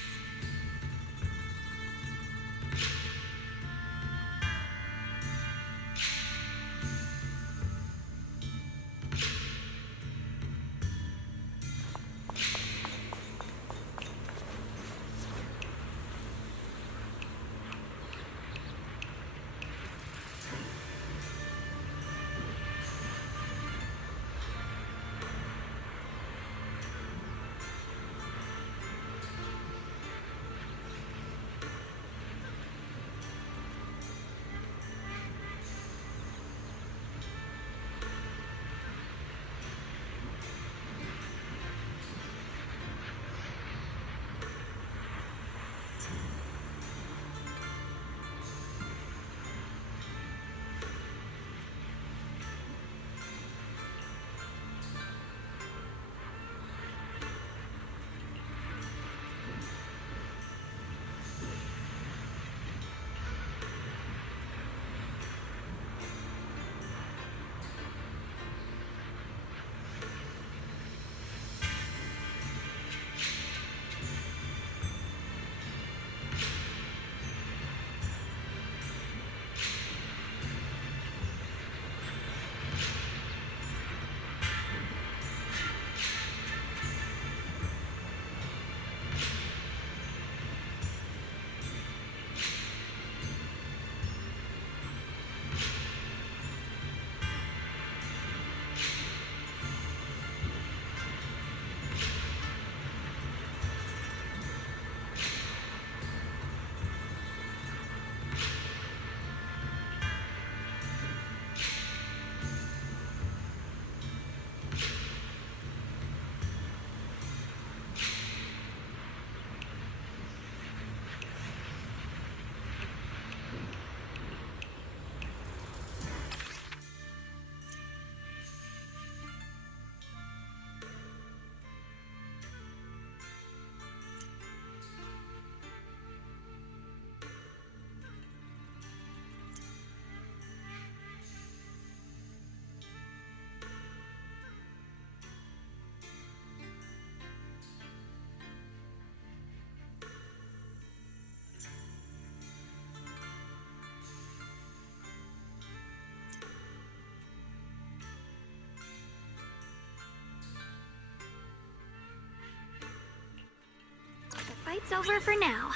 Fight's over for now.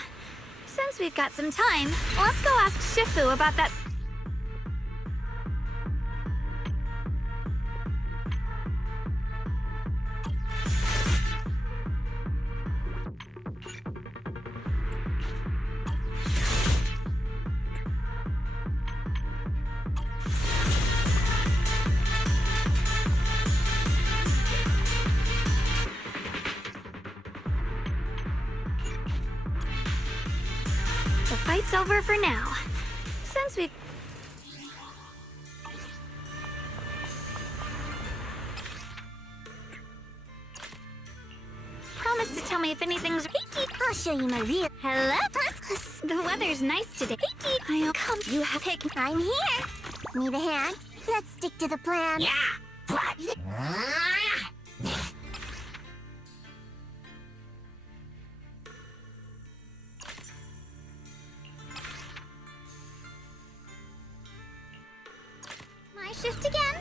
Since we've got some time, let's go ask Shifu about that. fight's over for now. Since we've... Promise to tell me if anything's... I'll show you my real... Hello? The weather's nice today. I'll come. You have picked... I'm here. Need a hand? Let's stick to the plan. Yeah. What? My shift again.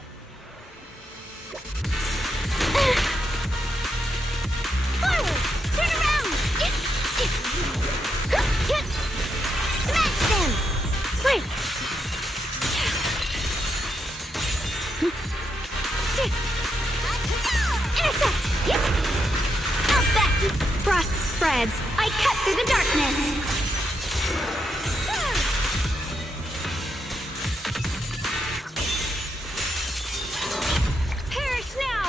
Forward! Turn around! Smash them! Wait! Intercept! Out back! Frost spreads. I cut through the darkness. Perish now!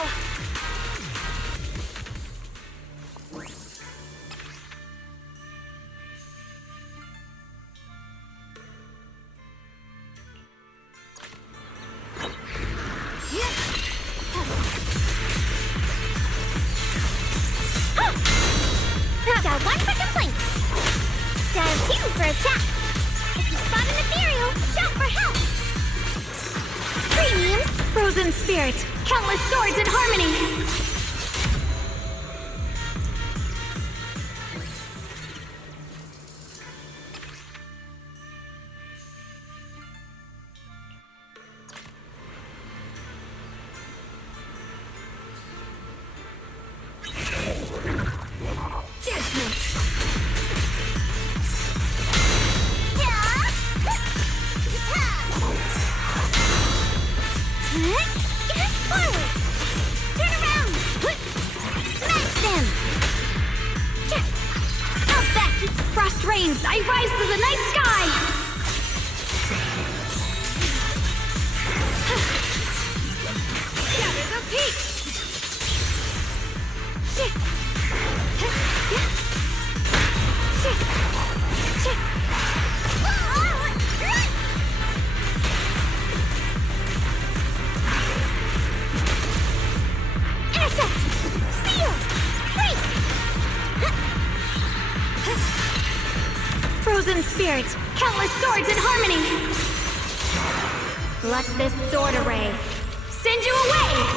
Dial 1 for complaints. Dial 2 for attack. If you spot an ethereal, shout for help. Premium. Frozen spirit. Countless swords in harmony. Judgment. Forward. Turn around. Smash them. Out back! Frost reigns. I rise to the night sky. Gather the peak. Intercept! Seal! Break! Frozen spirit. Countless swords in harmony. Let this sword array send you away.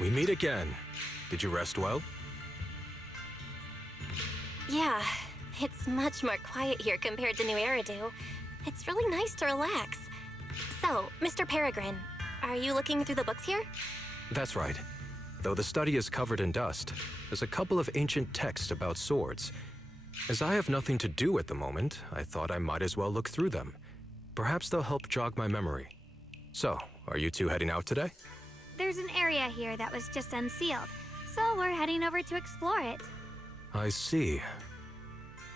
We meet again. Did you rest well? Yeah, it's much more quiet here compared to New Eridu. It's really nice to relax. So, Mr. Peregrine, are you looking through the books here? That's right. Though the study is covered in dust, there's a couple of ancient texts about swords. As I have nothing to do at the moment, I thought I might as well look through them. Perhaps they'll help jog my memory. So, are you two heading out today? There's an area here that was just unsealed, so we're heading over to explore it. I see.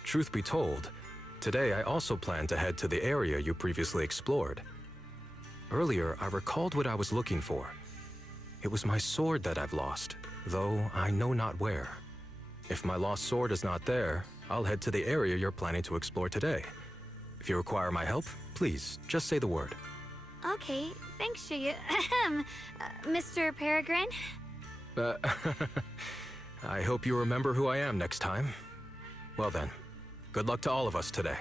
Truth be told, today I also plan to head to the area you previously explored. Earlier, I recalled what I was looking for. It was my sword that I've lost, though I know not where. If my lost sword is not there, I'll head to the area you're planning to explore today. If you require my help, please, just say the word. Okay, thanks, Shuya. Mr. Peregrine? I hope you remember who I am next time. Well then, good luck to all of us today.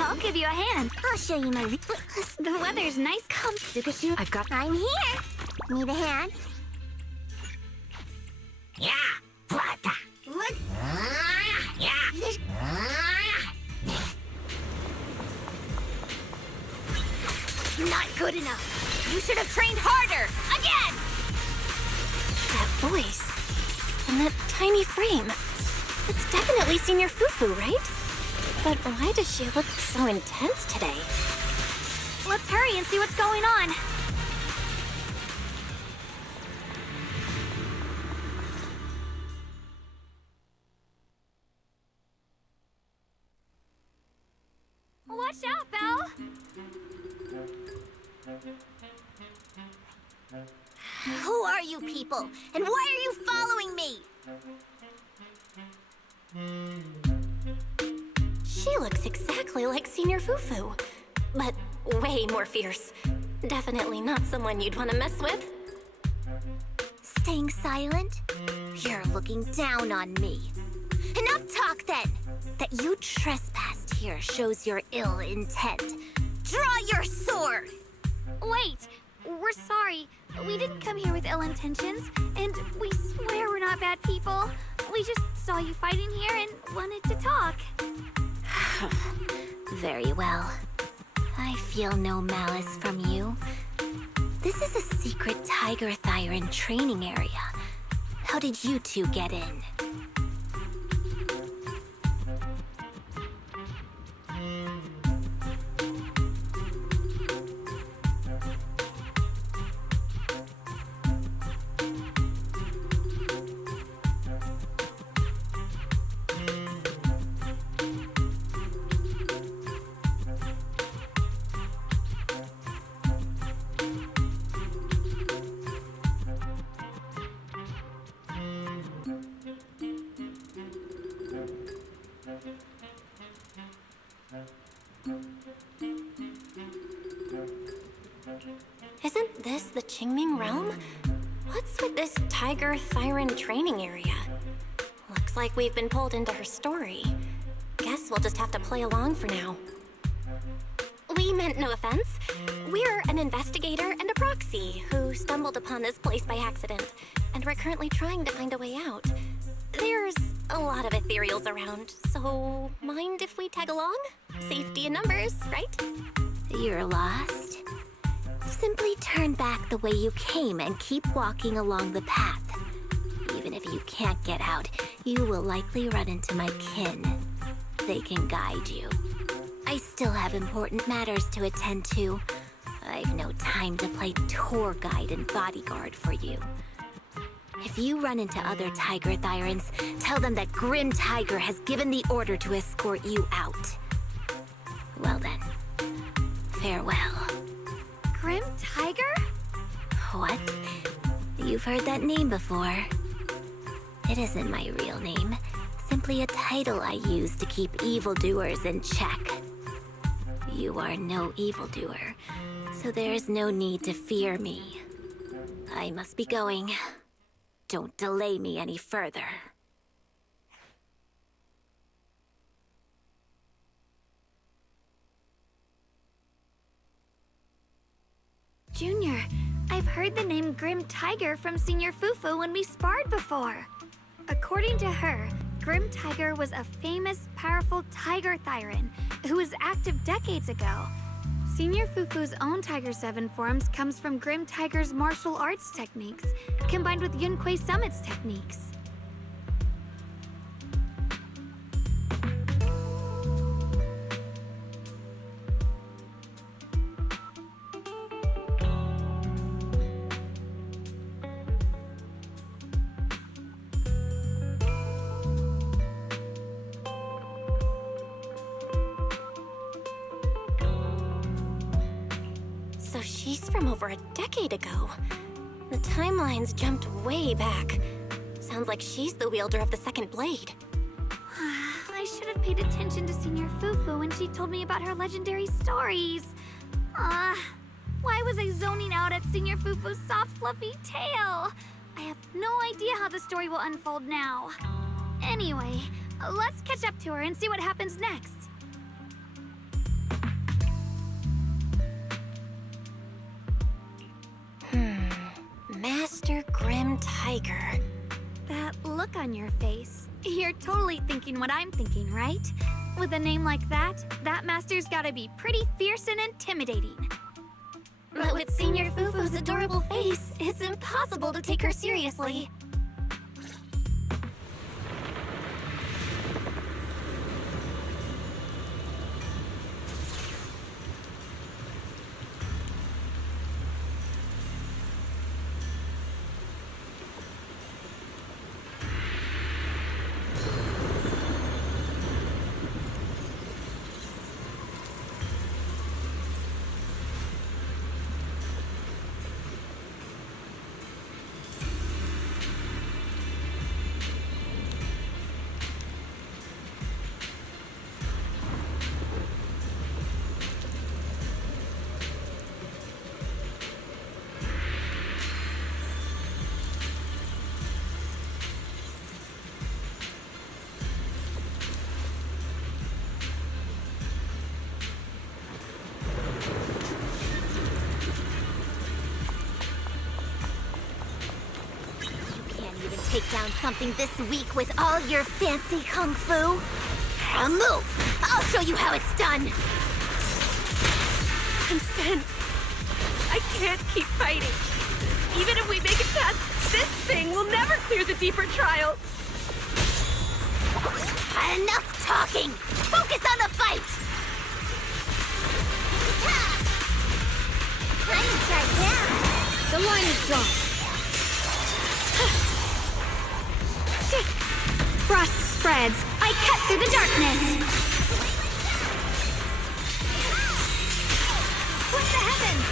I'll give you a hand. I'll show you my... The weather's nice. Come, Sukashu. I'm here. Need a hand? Yeah. What? Not good enough. You should have trained harder. Again! That voice. And that tiny frame. It's definitely Senior Fufu, right? But why does she look so intense today? Let's hurry and see what's going on. Watch out, Belle! Who are you people? And why are you following me? She looks exactly like Senior Fufu, but way more fierce. Definitely not someone you'd want to mess with. Staying silent? You're looking down on me. Enough talk then! That you trespassed here shows your ill intent. Draw your sword! Wait, we're sorry. We didn't come here with ill intentions, and we swear we're not bad people. We just saw you fighting here and wanted to talk. Very well. I feel no malice from you. This is a secret Tiger Thyran training area. How did you two get in? Isn't this the Qingming realm? What's with this Tiger Thyran training area? Looks like we've been pulled into her story. Guess we'll just have to play along for now. We meant no offense. We're an investigator and a proxy who stumbled upon this place by accident, and we're currently trying to find a way out. There's a lot of ethereals around, so mind if we tag along? Safety in numbers, right? You're lost? Simply turn back the way you came and keep walking along the path. Even if you can't get out, you will likely run into my kin. They can guide you. I still have important matters to attend to. I've no time to play tour guide and bodyguard for you. If you run into other Tiger Thyrans, tell them that Grim Tiger has given the order to escort you out. Well then, farewell. Grim Tiger? What? You've heard that name before. It isn't my real name, simply a title I use to keep evildoers in check. You are no evildoer, so there's no need to fear me. I must be going. Don't delay me any further. Junior, I've heard the name Grim Tiger from Senior Fufu when we sparred before. According to her, Grim Tiger was a famous, powerful Tiger Thyran who was active decades ago. Senior Fufu's own Tiger 7 forms comes from Grim Tiger's martial arts techniques, combined with Yunquei Summit's techniques. So she's from over a decade ago. The timeline's jumped way back. Sounds like she's the wielder of the second blade. I should have paid attention to Senior Fufu when she told me about her legendary stories. Why was I zoning out at Senior Fufu's soft, fluffy tail? I have no idea how the story will unfold now. Anyway, let's catch up to her and see what happens next. Master Grim Tiger. That look on your face. You're totally thinking what I'm thinking, right? With a name like that, that master's gotta be pretty fierce and intimidating. But with Senior Fufu's adorable face, it's impossible to take her seriously. down something this week with all your fancy kung fu? Now move! I'll show you how it's done! I'm spent. I can't keep fighting. Even if we make it past this thing, we'll never clear the deeper trials. Enough talking! Focus on the fight! I'm in charge now. The line is drawn. Frost spreads. I cut through the darkness. What the heavens?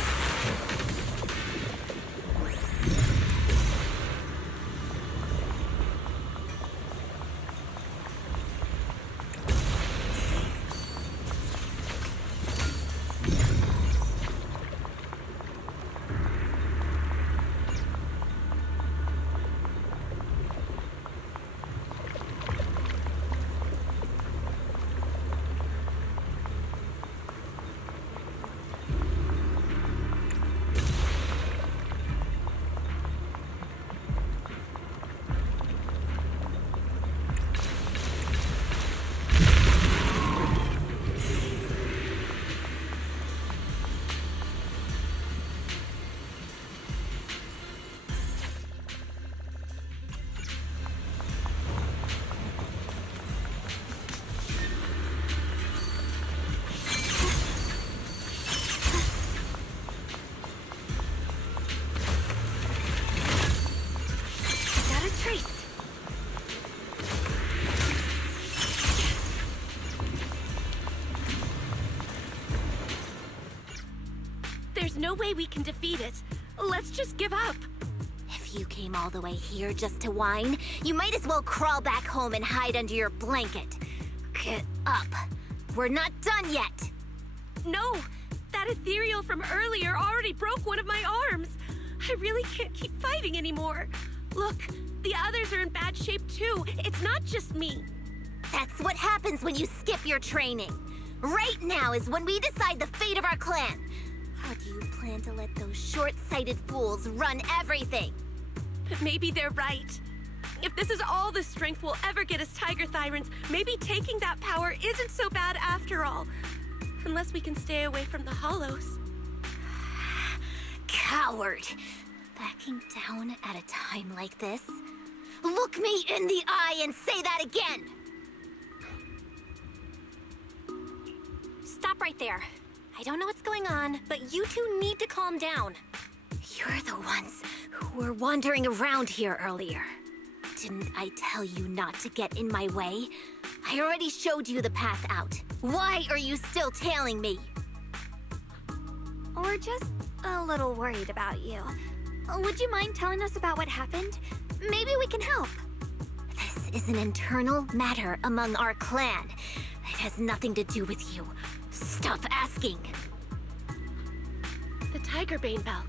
There's no way we can defeat it. Let's just give up. If you came all the way here just to whine, you might as well crawl back home and hide under your blanket. Get up. We're not done yet. No, that ethereal from earlier already broke one of my arms. I really can't keep fighting anymore. Look, the others are in bad shape too. It's not just me. That's what happens when you skip your training. Right now is when we decide the fate of our clan. How do you plan to let those short-sighted fools run everything? But maybe they're right. If this is all the strength we'll ever get as Tiger Thyrans, maybe taking that power isn't so bad after all. Unless we can stay away from the Hollows. Coward! Backing down at a time like this? Look me in the eye and say that again! Stop right there. I don't know what's going on, but you two need to calm down. You're the ones who were wandering around here earlier. Didn't I tell you not to get in my way? I already showed you the path out. Why are you still tailing me? We're just a little worried about you. Would you mind telling us about what happened? Maybe we can help. This is an internal matter among our clan. It has nothing to do with you. Stop asking. The Tigerbane Bell.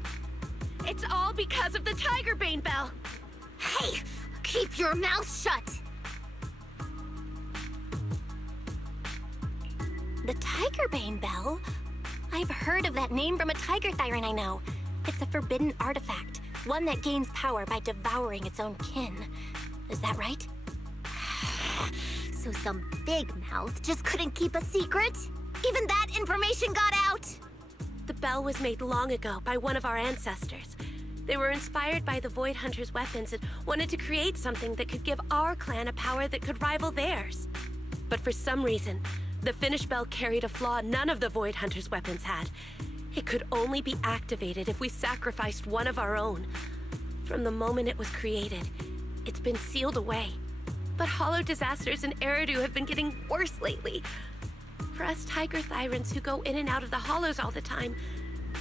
It's all because of the Tigerbane Bell. Hey! Keep your mouth shut! The Tigerbane Bell? I've heard of that name from a Tiger Thyran I know. It's a forbidden artifact, one that gains power by devouring its own kin. Is that right? So some big mouth just couldn't keep a secret? Even that information got out? The bell was made long ago by one of our ancestors. They were inspired by the Void Hunter's weapons and wanted to create something that could give our clan a power that could rival theirs. But for some reason, the finished bell carried a flaw none of the Void Hunter's weapons had. It could only be activated if we sacrificed one of our own. From the moment it was created, it's been sealed away. But hollow disasters in Eridu have been getting worse lately. For us Tiger Thyrans who go in and out of the hollows all the time,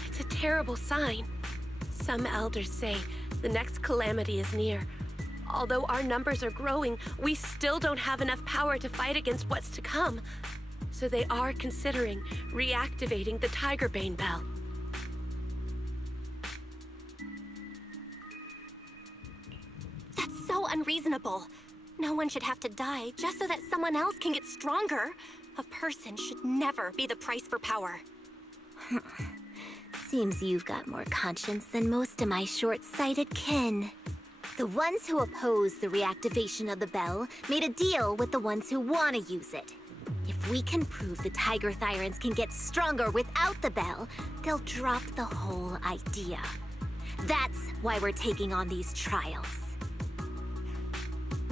it's a terrible sign. Some elders say the next calamity is near. Although our numbers are growing, we still don't have enough power to fight against what's to come. So they are considering reactivating the Tigerbane Bell. That's so unreasonable. No one should have to die just so that someone else can get stronger. A person should never be the price for power. Seems you've got more conscience than most of my short-sighted kin. The ones who oppose the reactivation of the bell made a deal with the ones who want to use it. If we can prove the Tiger Thyrans can get stronger without the bell, they'll drop the whole idea. That's why we're taking on these trials.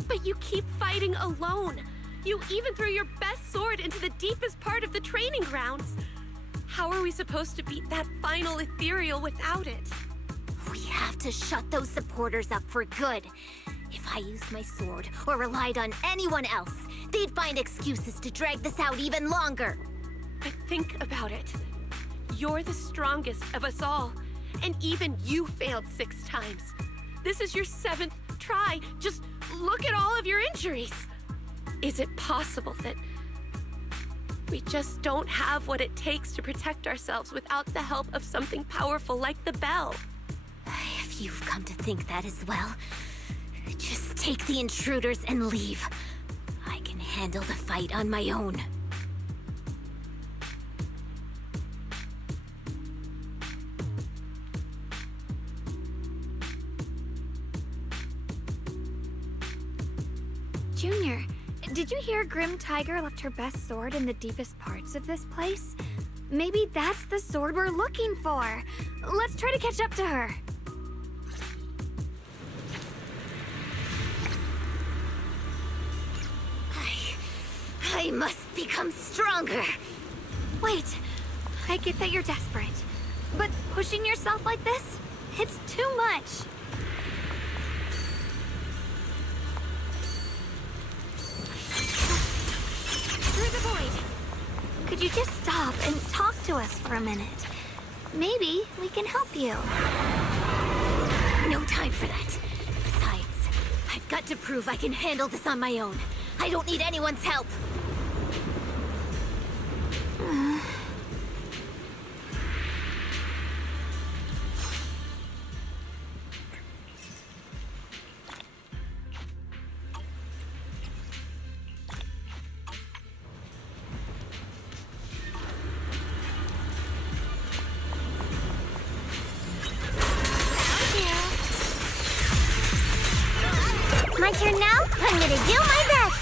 But you keep fighting alone. You even threw your best sword into the deepest part of the training grounds. How are we supposed to beat that final ethereal without it? We have to shut those supporters up for good. If I used my sword or relied on anyone else, they'd find excuses to drag this out even longer. But think about it. You're the strongest of us all, and even you failed 6 times. This is your 7th try. Just look at all of your injuries. Is it possible that we just don't have what it takes to protect ourselves without the help of something powerful like the bell? If you've come to think that as well, just take the intruders and leave. I can handle the fight on my own. Junior, did you hear Grim Tiger left her best sword in the deepest parts of this place? Maybe that's the sword we're looking for. Let's try to catch up to her. I must become stronger. Wait, I get that you're desperate, but pushing yourself like this, it's too much. Through the void. Could you just stop and talk to us for a minute? Maybe we can help you. No time for that. Besides, I've got to prove I can handle this on my own. I don't need anyone's help. My turn now? I'm gonna do my best!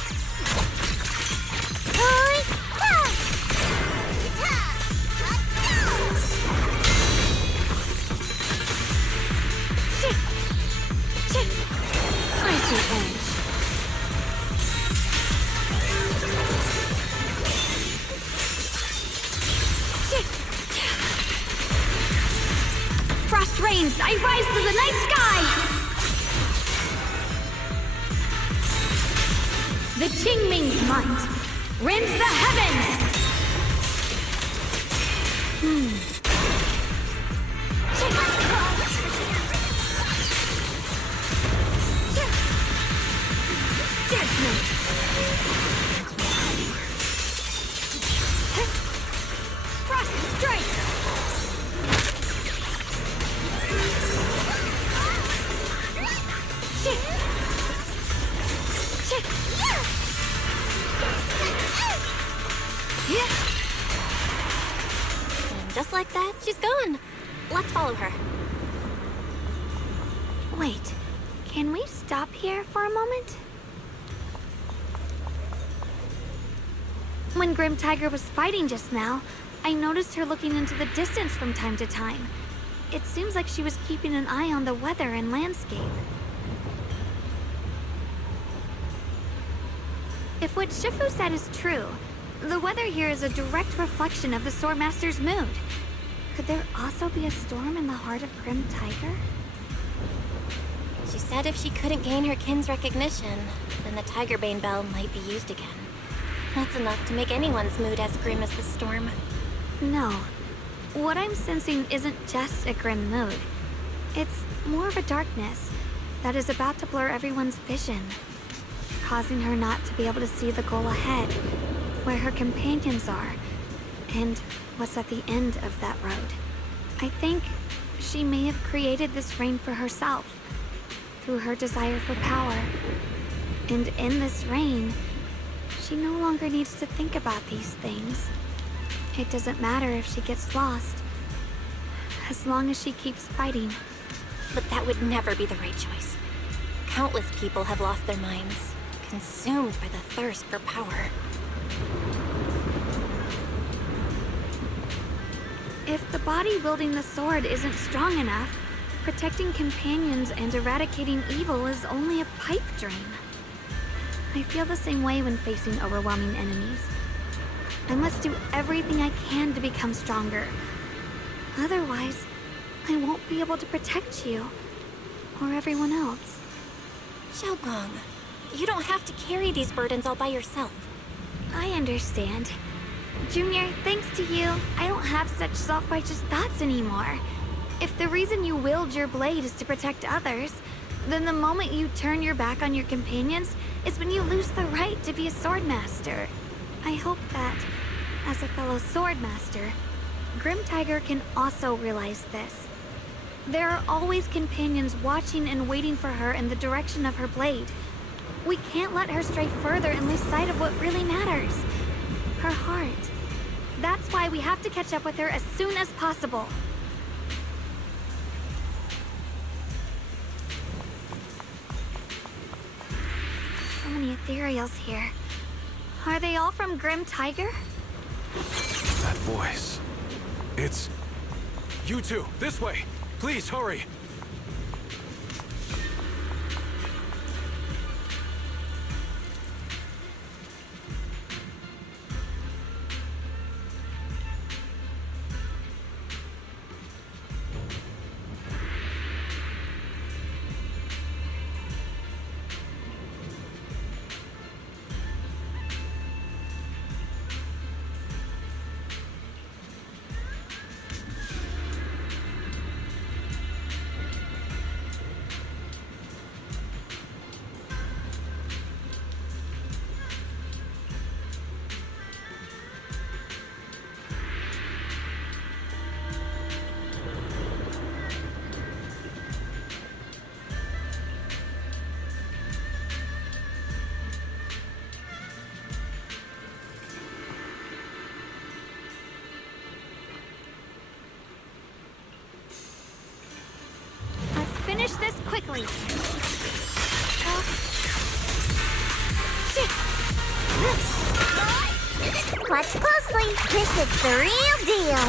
Frost rains, I rise to the night sky! The Qingming's might rends the heavens! Judgment! Frost strike! And just like that, she's gone. Let's follow her. Wait, can we stop here for a moment? When Grim Tiger was fighting just now, I noticed her looking into the distance from time to time. It seems like she was keeping an eye on the weather and landscape. If what Shifu said is true, the weather here is a direct reflection of the Swordmaster's mood. Could there also be a storm in the heart of Grim Tiger? She said if she couldn't gain her kin's recognition, then the Tigerbane Bell might be used again. That's enough to make anyone's mood as grim as the storm. No. What I'm sensing isn't just a grim mood. It's more of a darkness that is about to blur everyone's vision, causing her not to be able to see the goal ahead, where her companions are, and what's at the end of that road. I think she may have created this rain for herself, through her desire for power. And in this rain, she no longer needs to think about these things. It doesn't matter if she gets lost, as long as she keeps fighting. But that would never be the right choice. countless people have lost their minds, consumed by the thirst for power. If the body wielding the sword isn't strong enough, protecting companions and eradicating evil is only a pipe dream. I feel the same way when facing overwhelming enemies. I must do everything I can to become stronger. Otherwise, I won't be able to protect you or everyone else. Xiaogong, you don't have to carry these burdens all by yourself. I understand. Junior, thanks to you, I don't have such self-righteous thoughts anymore. If the reason you wield your blade is to protect others, then the moment you turn your back on your companions is when you lose the right to be a swordmaster. I hope that, as a fellow swordmaster, Grim Tiger can also realize this. There are always companions watching and waiting for her in the direction of her blade. We can't let her stray further and lose sight of what really matters. Her heart. That's why we have to catch up with her as soon as possible. So many ethereals here. Are they all from Grim Tiger? That voice. It's... You two, this way! Please, hurry! Finish this quickly. Watch closely. This is the real deal.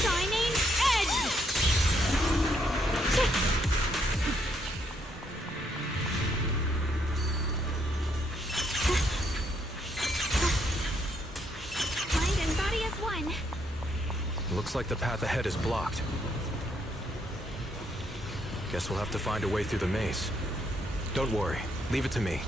Shining Edge! Mind and body as one. Looks like the path ahead is blocked. Guess we'll have to find a way through the maze. Don't worry. Leave it to me.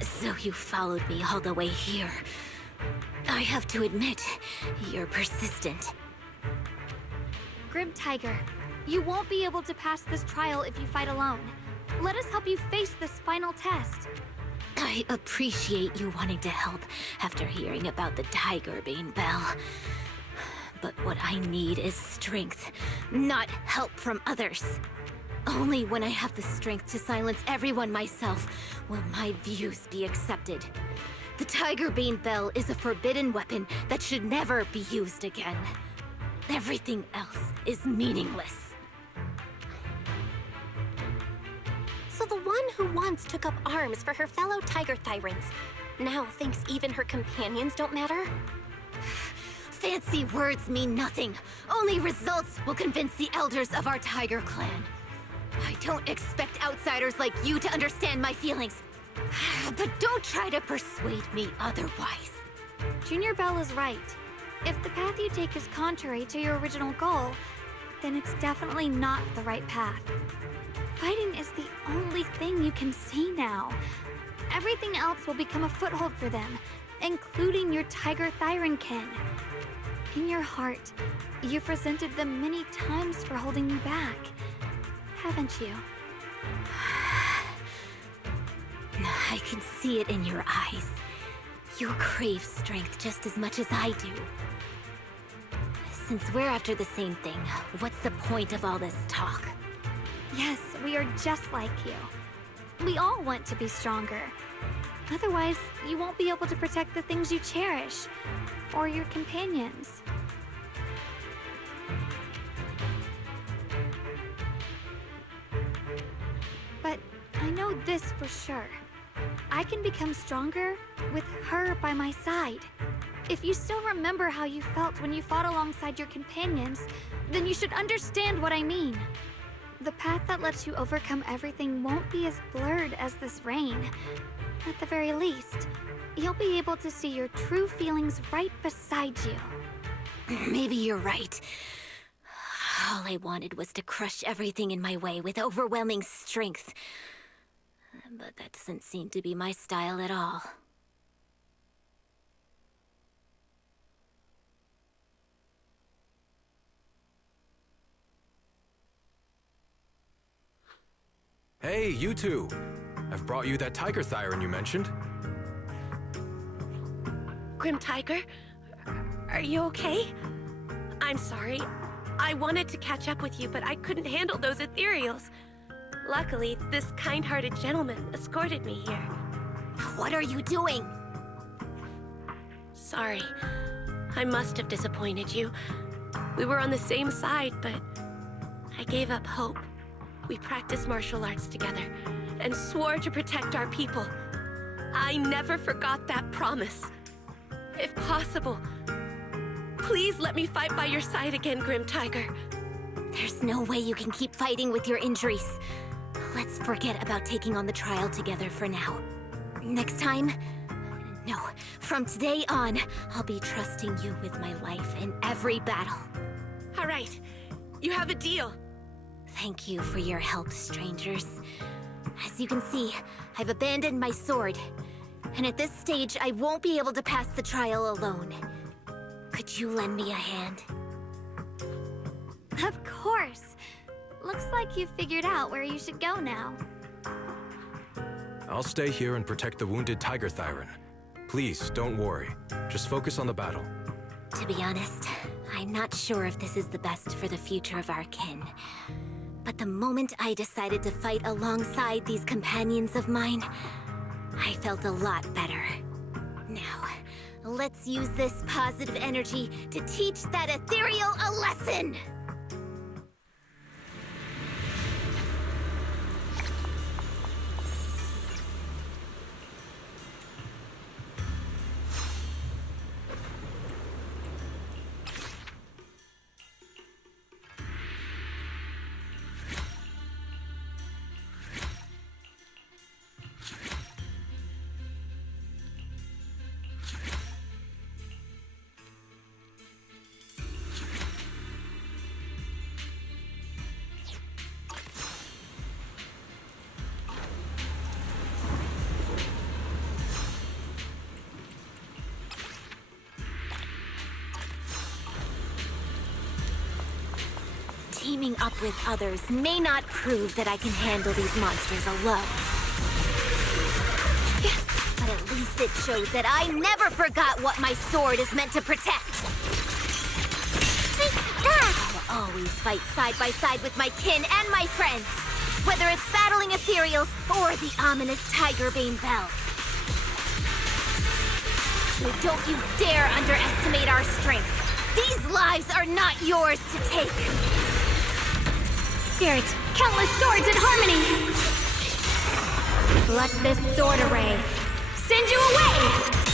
So you followed me all the way here. I have to admit, you're persistent. Grim Tiger, you won't be able to pass this trial if you fight alone. Let us help you face this final test. I appreciate you wanting to help after hearing about the Tiger Bane Bell. But what I need is strength, not help from others. Only when I have the strength to silence everyone myself will my views be accepted. The Tiger Bane Bell is a forbidden weapon that should never be used again. Everything else is meaningless. So the one who once took up arms for her fellow Tiger Thyrans now thinks even her companions don't matter? Fancy words mean nothing. Only results will convince the elders of our Tiger Clan. I don't expect outsiders like you to understand my feelings. But don't try to persuade me otherwise. Junior Bell is right. If the path you take is contrary to your original goal, then it's definitely not the right path. Fighting is the only thing you can see now. Everything else will become a foothold for them, including your Tiger Thyran kin. In your heart, you've resented them many times for holding you back, haven't you? I can see it in your eyes. You crave strength just as much as I do. Since we're after the same thing, what's the point of all this talk? Yes, we are just like you. We all want to be stronger. Otherwise, you won't be able to protect the things you cherish, or your companions. But I know this for sure. I can become stronger with her by my side. If you still remember how you felt when you fought alongside your companions, then you should understand what I mean. The path that lets you overcome everything won't be as blurred as this rain. At the very least, you'll be able to see your true feelings right beside you. Maybe you're right. All I wanted was to crush everything in my way with overwhelming strength. But that doesn't seem to be my style at all. Hey, you two! I've brought you that Tiger Thyran you mentioned. Grim Tiger, are you okay? I'm sorry. I wanted to catch up with you, but I couldn't handle those ethereals. Luckily, this kind-hearted gentleman escorted me here. What are you doing? Sorry. I must have disappointed you. We were on the same side, but I gave up hope. We practiced martial arts together and swore to protect our people. I never forgot that promise. If possible, please let me fight by your side again, Grim Tiger. There's no way you can keep fighting with your injuries. Let's forget about taking on the trial together for now. Next time? No, from today on, I'll be trusting you with my life in every battle. All right, you have a deal. Thank you for your help, strangers. As you can see, I've abandoned my sword. And at this stage, I won't be able to pass the trial alone. Could you lend me a hand? Of course. Looks like you've figured out where you should go now. I'll stay here and protect the wounded Tiger Thyran. Please, don't worry. Just focus on the battle. To be honest, I'm not sure if this is the best for the future of our kin. But the moment I decided to fight alongside these companions of mine, I felt a lot better. Now, let's use this positive energy to teach that ethereal a lesson! up with others may not prove that I can handle these monsters alone. But at least it shows that I never forgot what my sword is meant to protect. I'll always fight side by side with my kin and my friends, whether it's battling ethereals or the ominous Tigerbane Bell. So don't you dare underestimate our strength. These lives are not yours to take. Spirit, countless swords in harmony! Let this sword array send you away!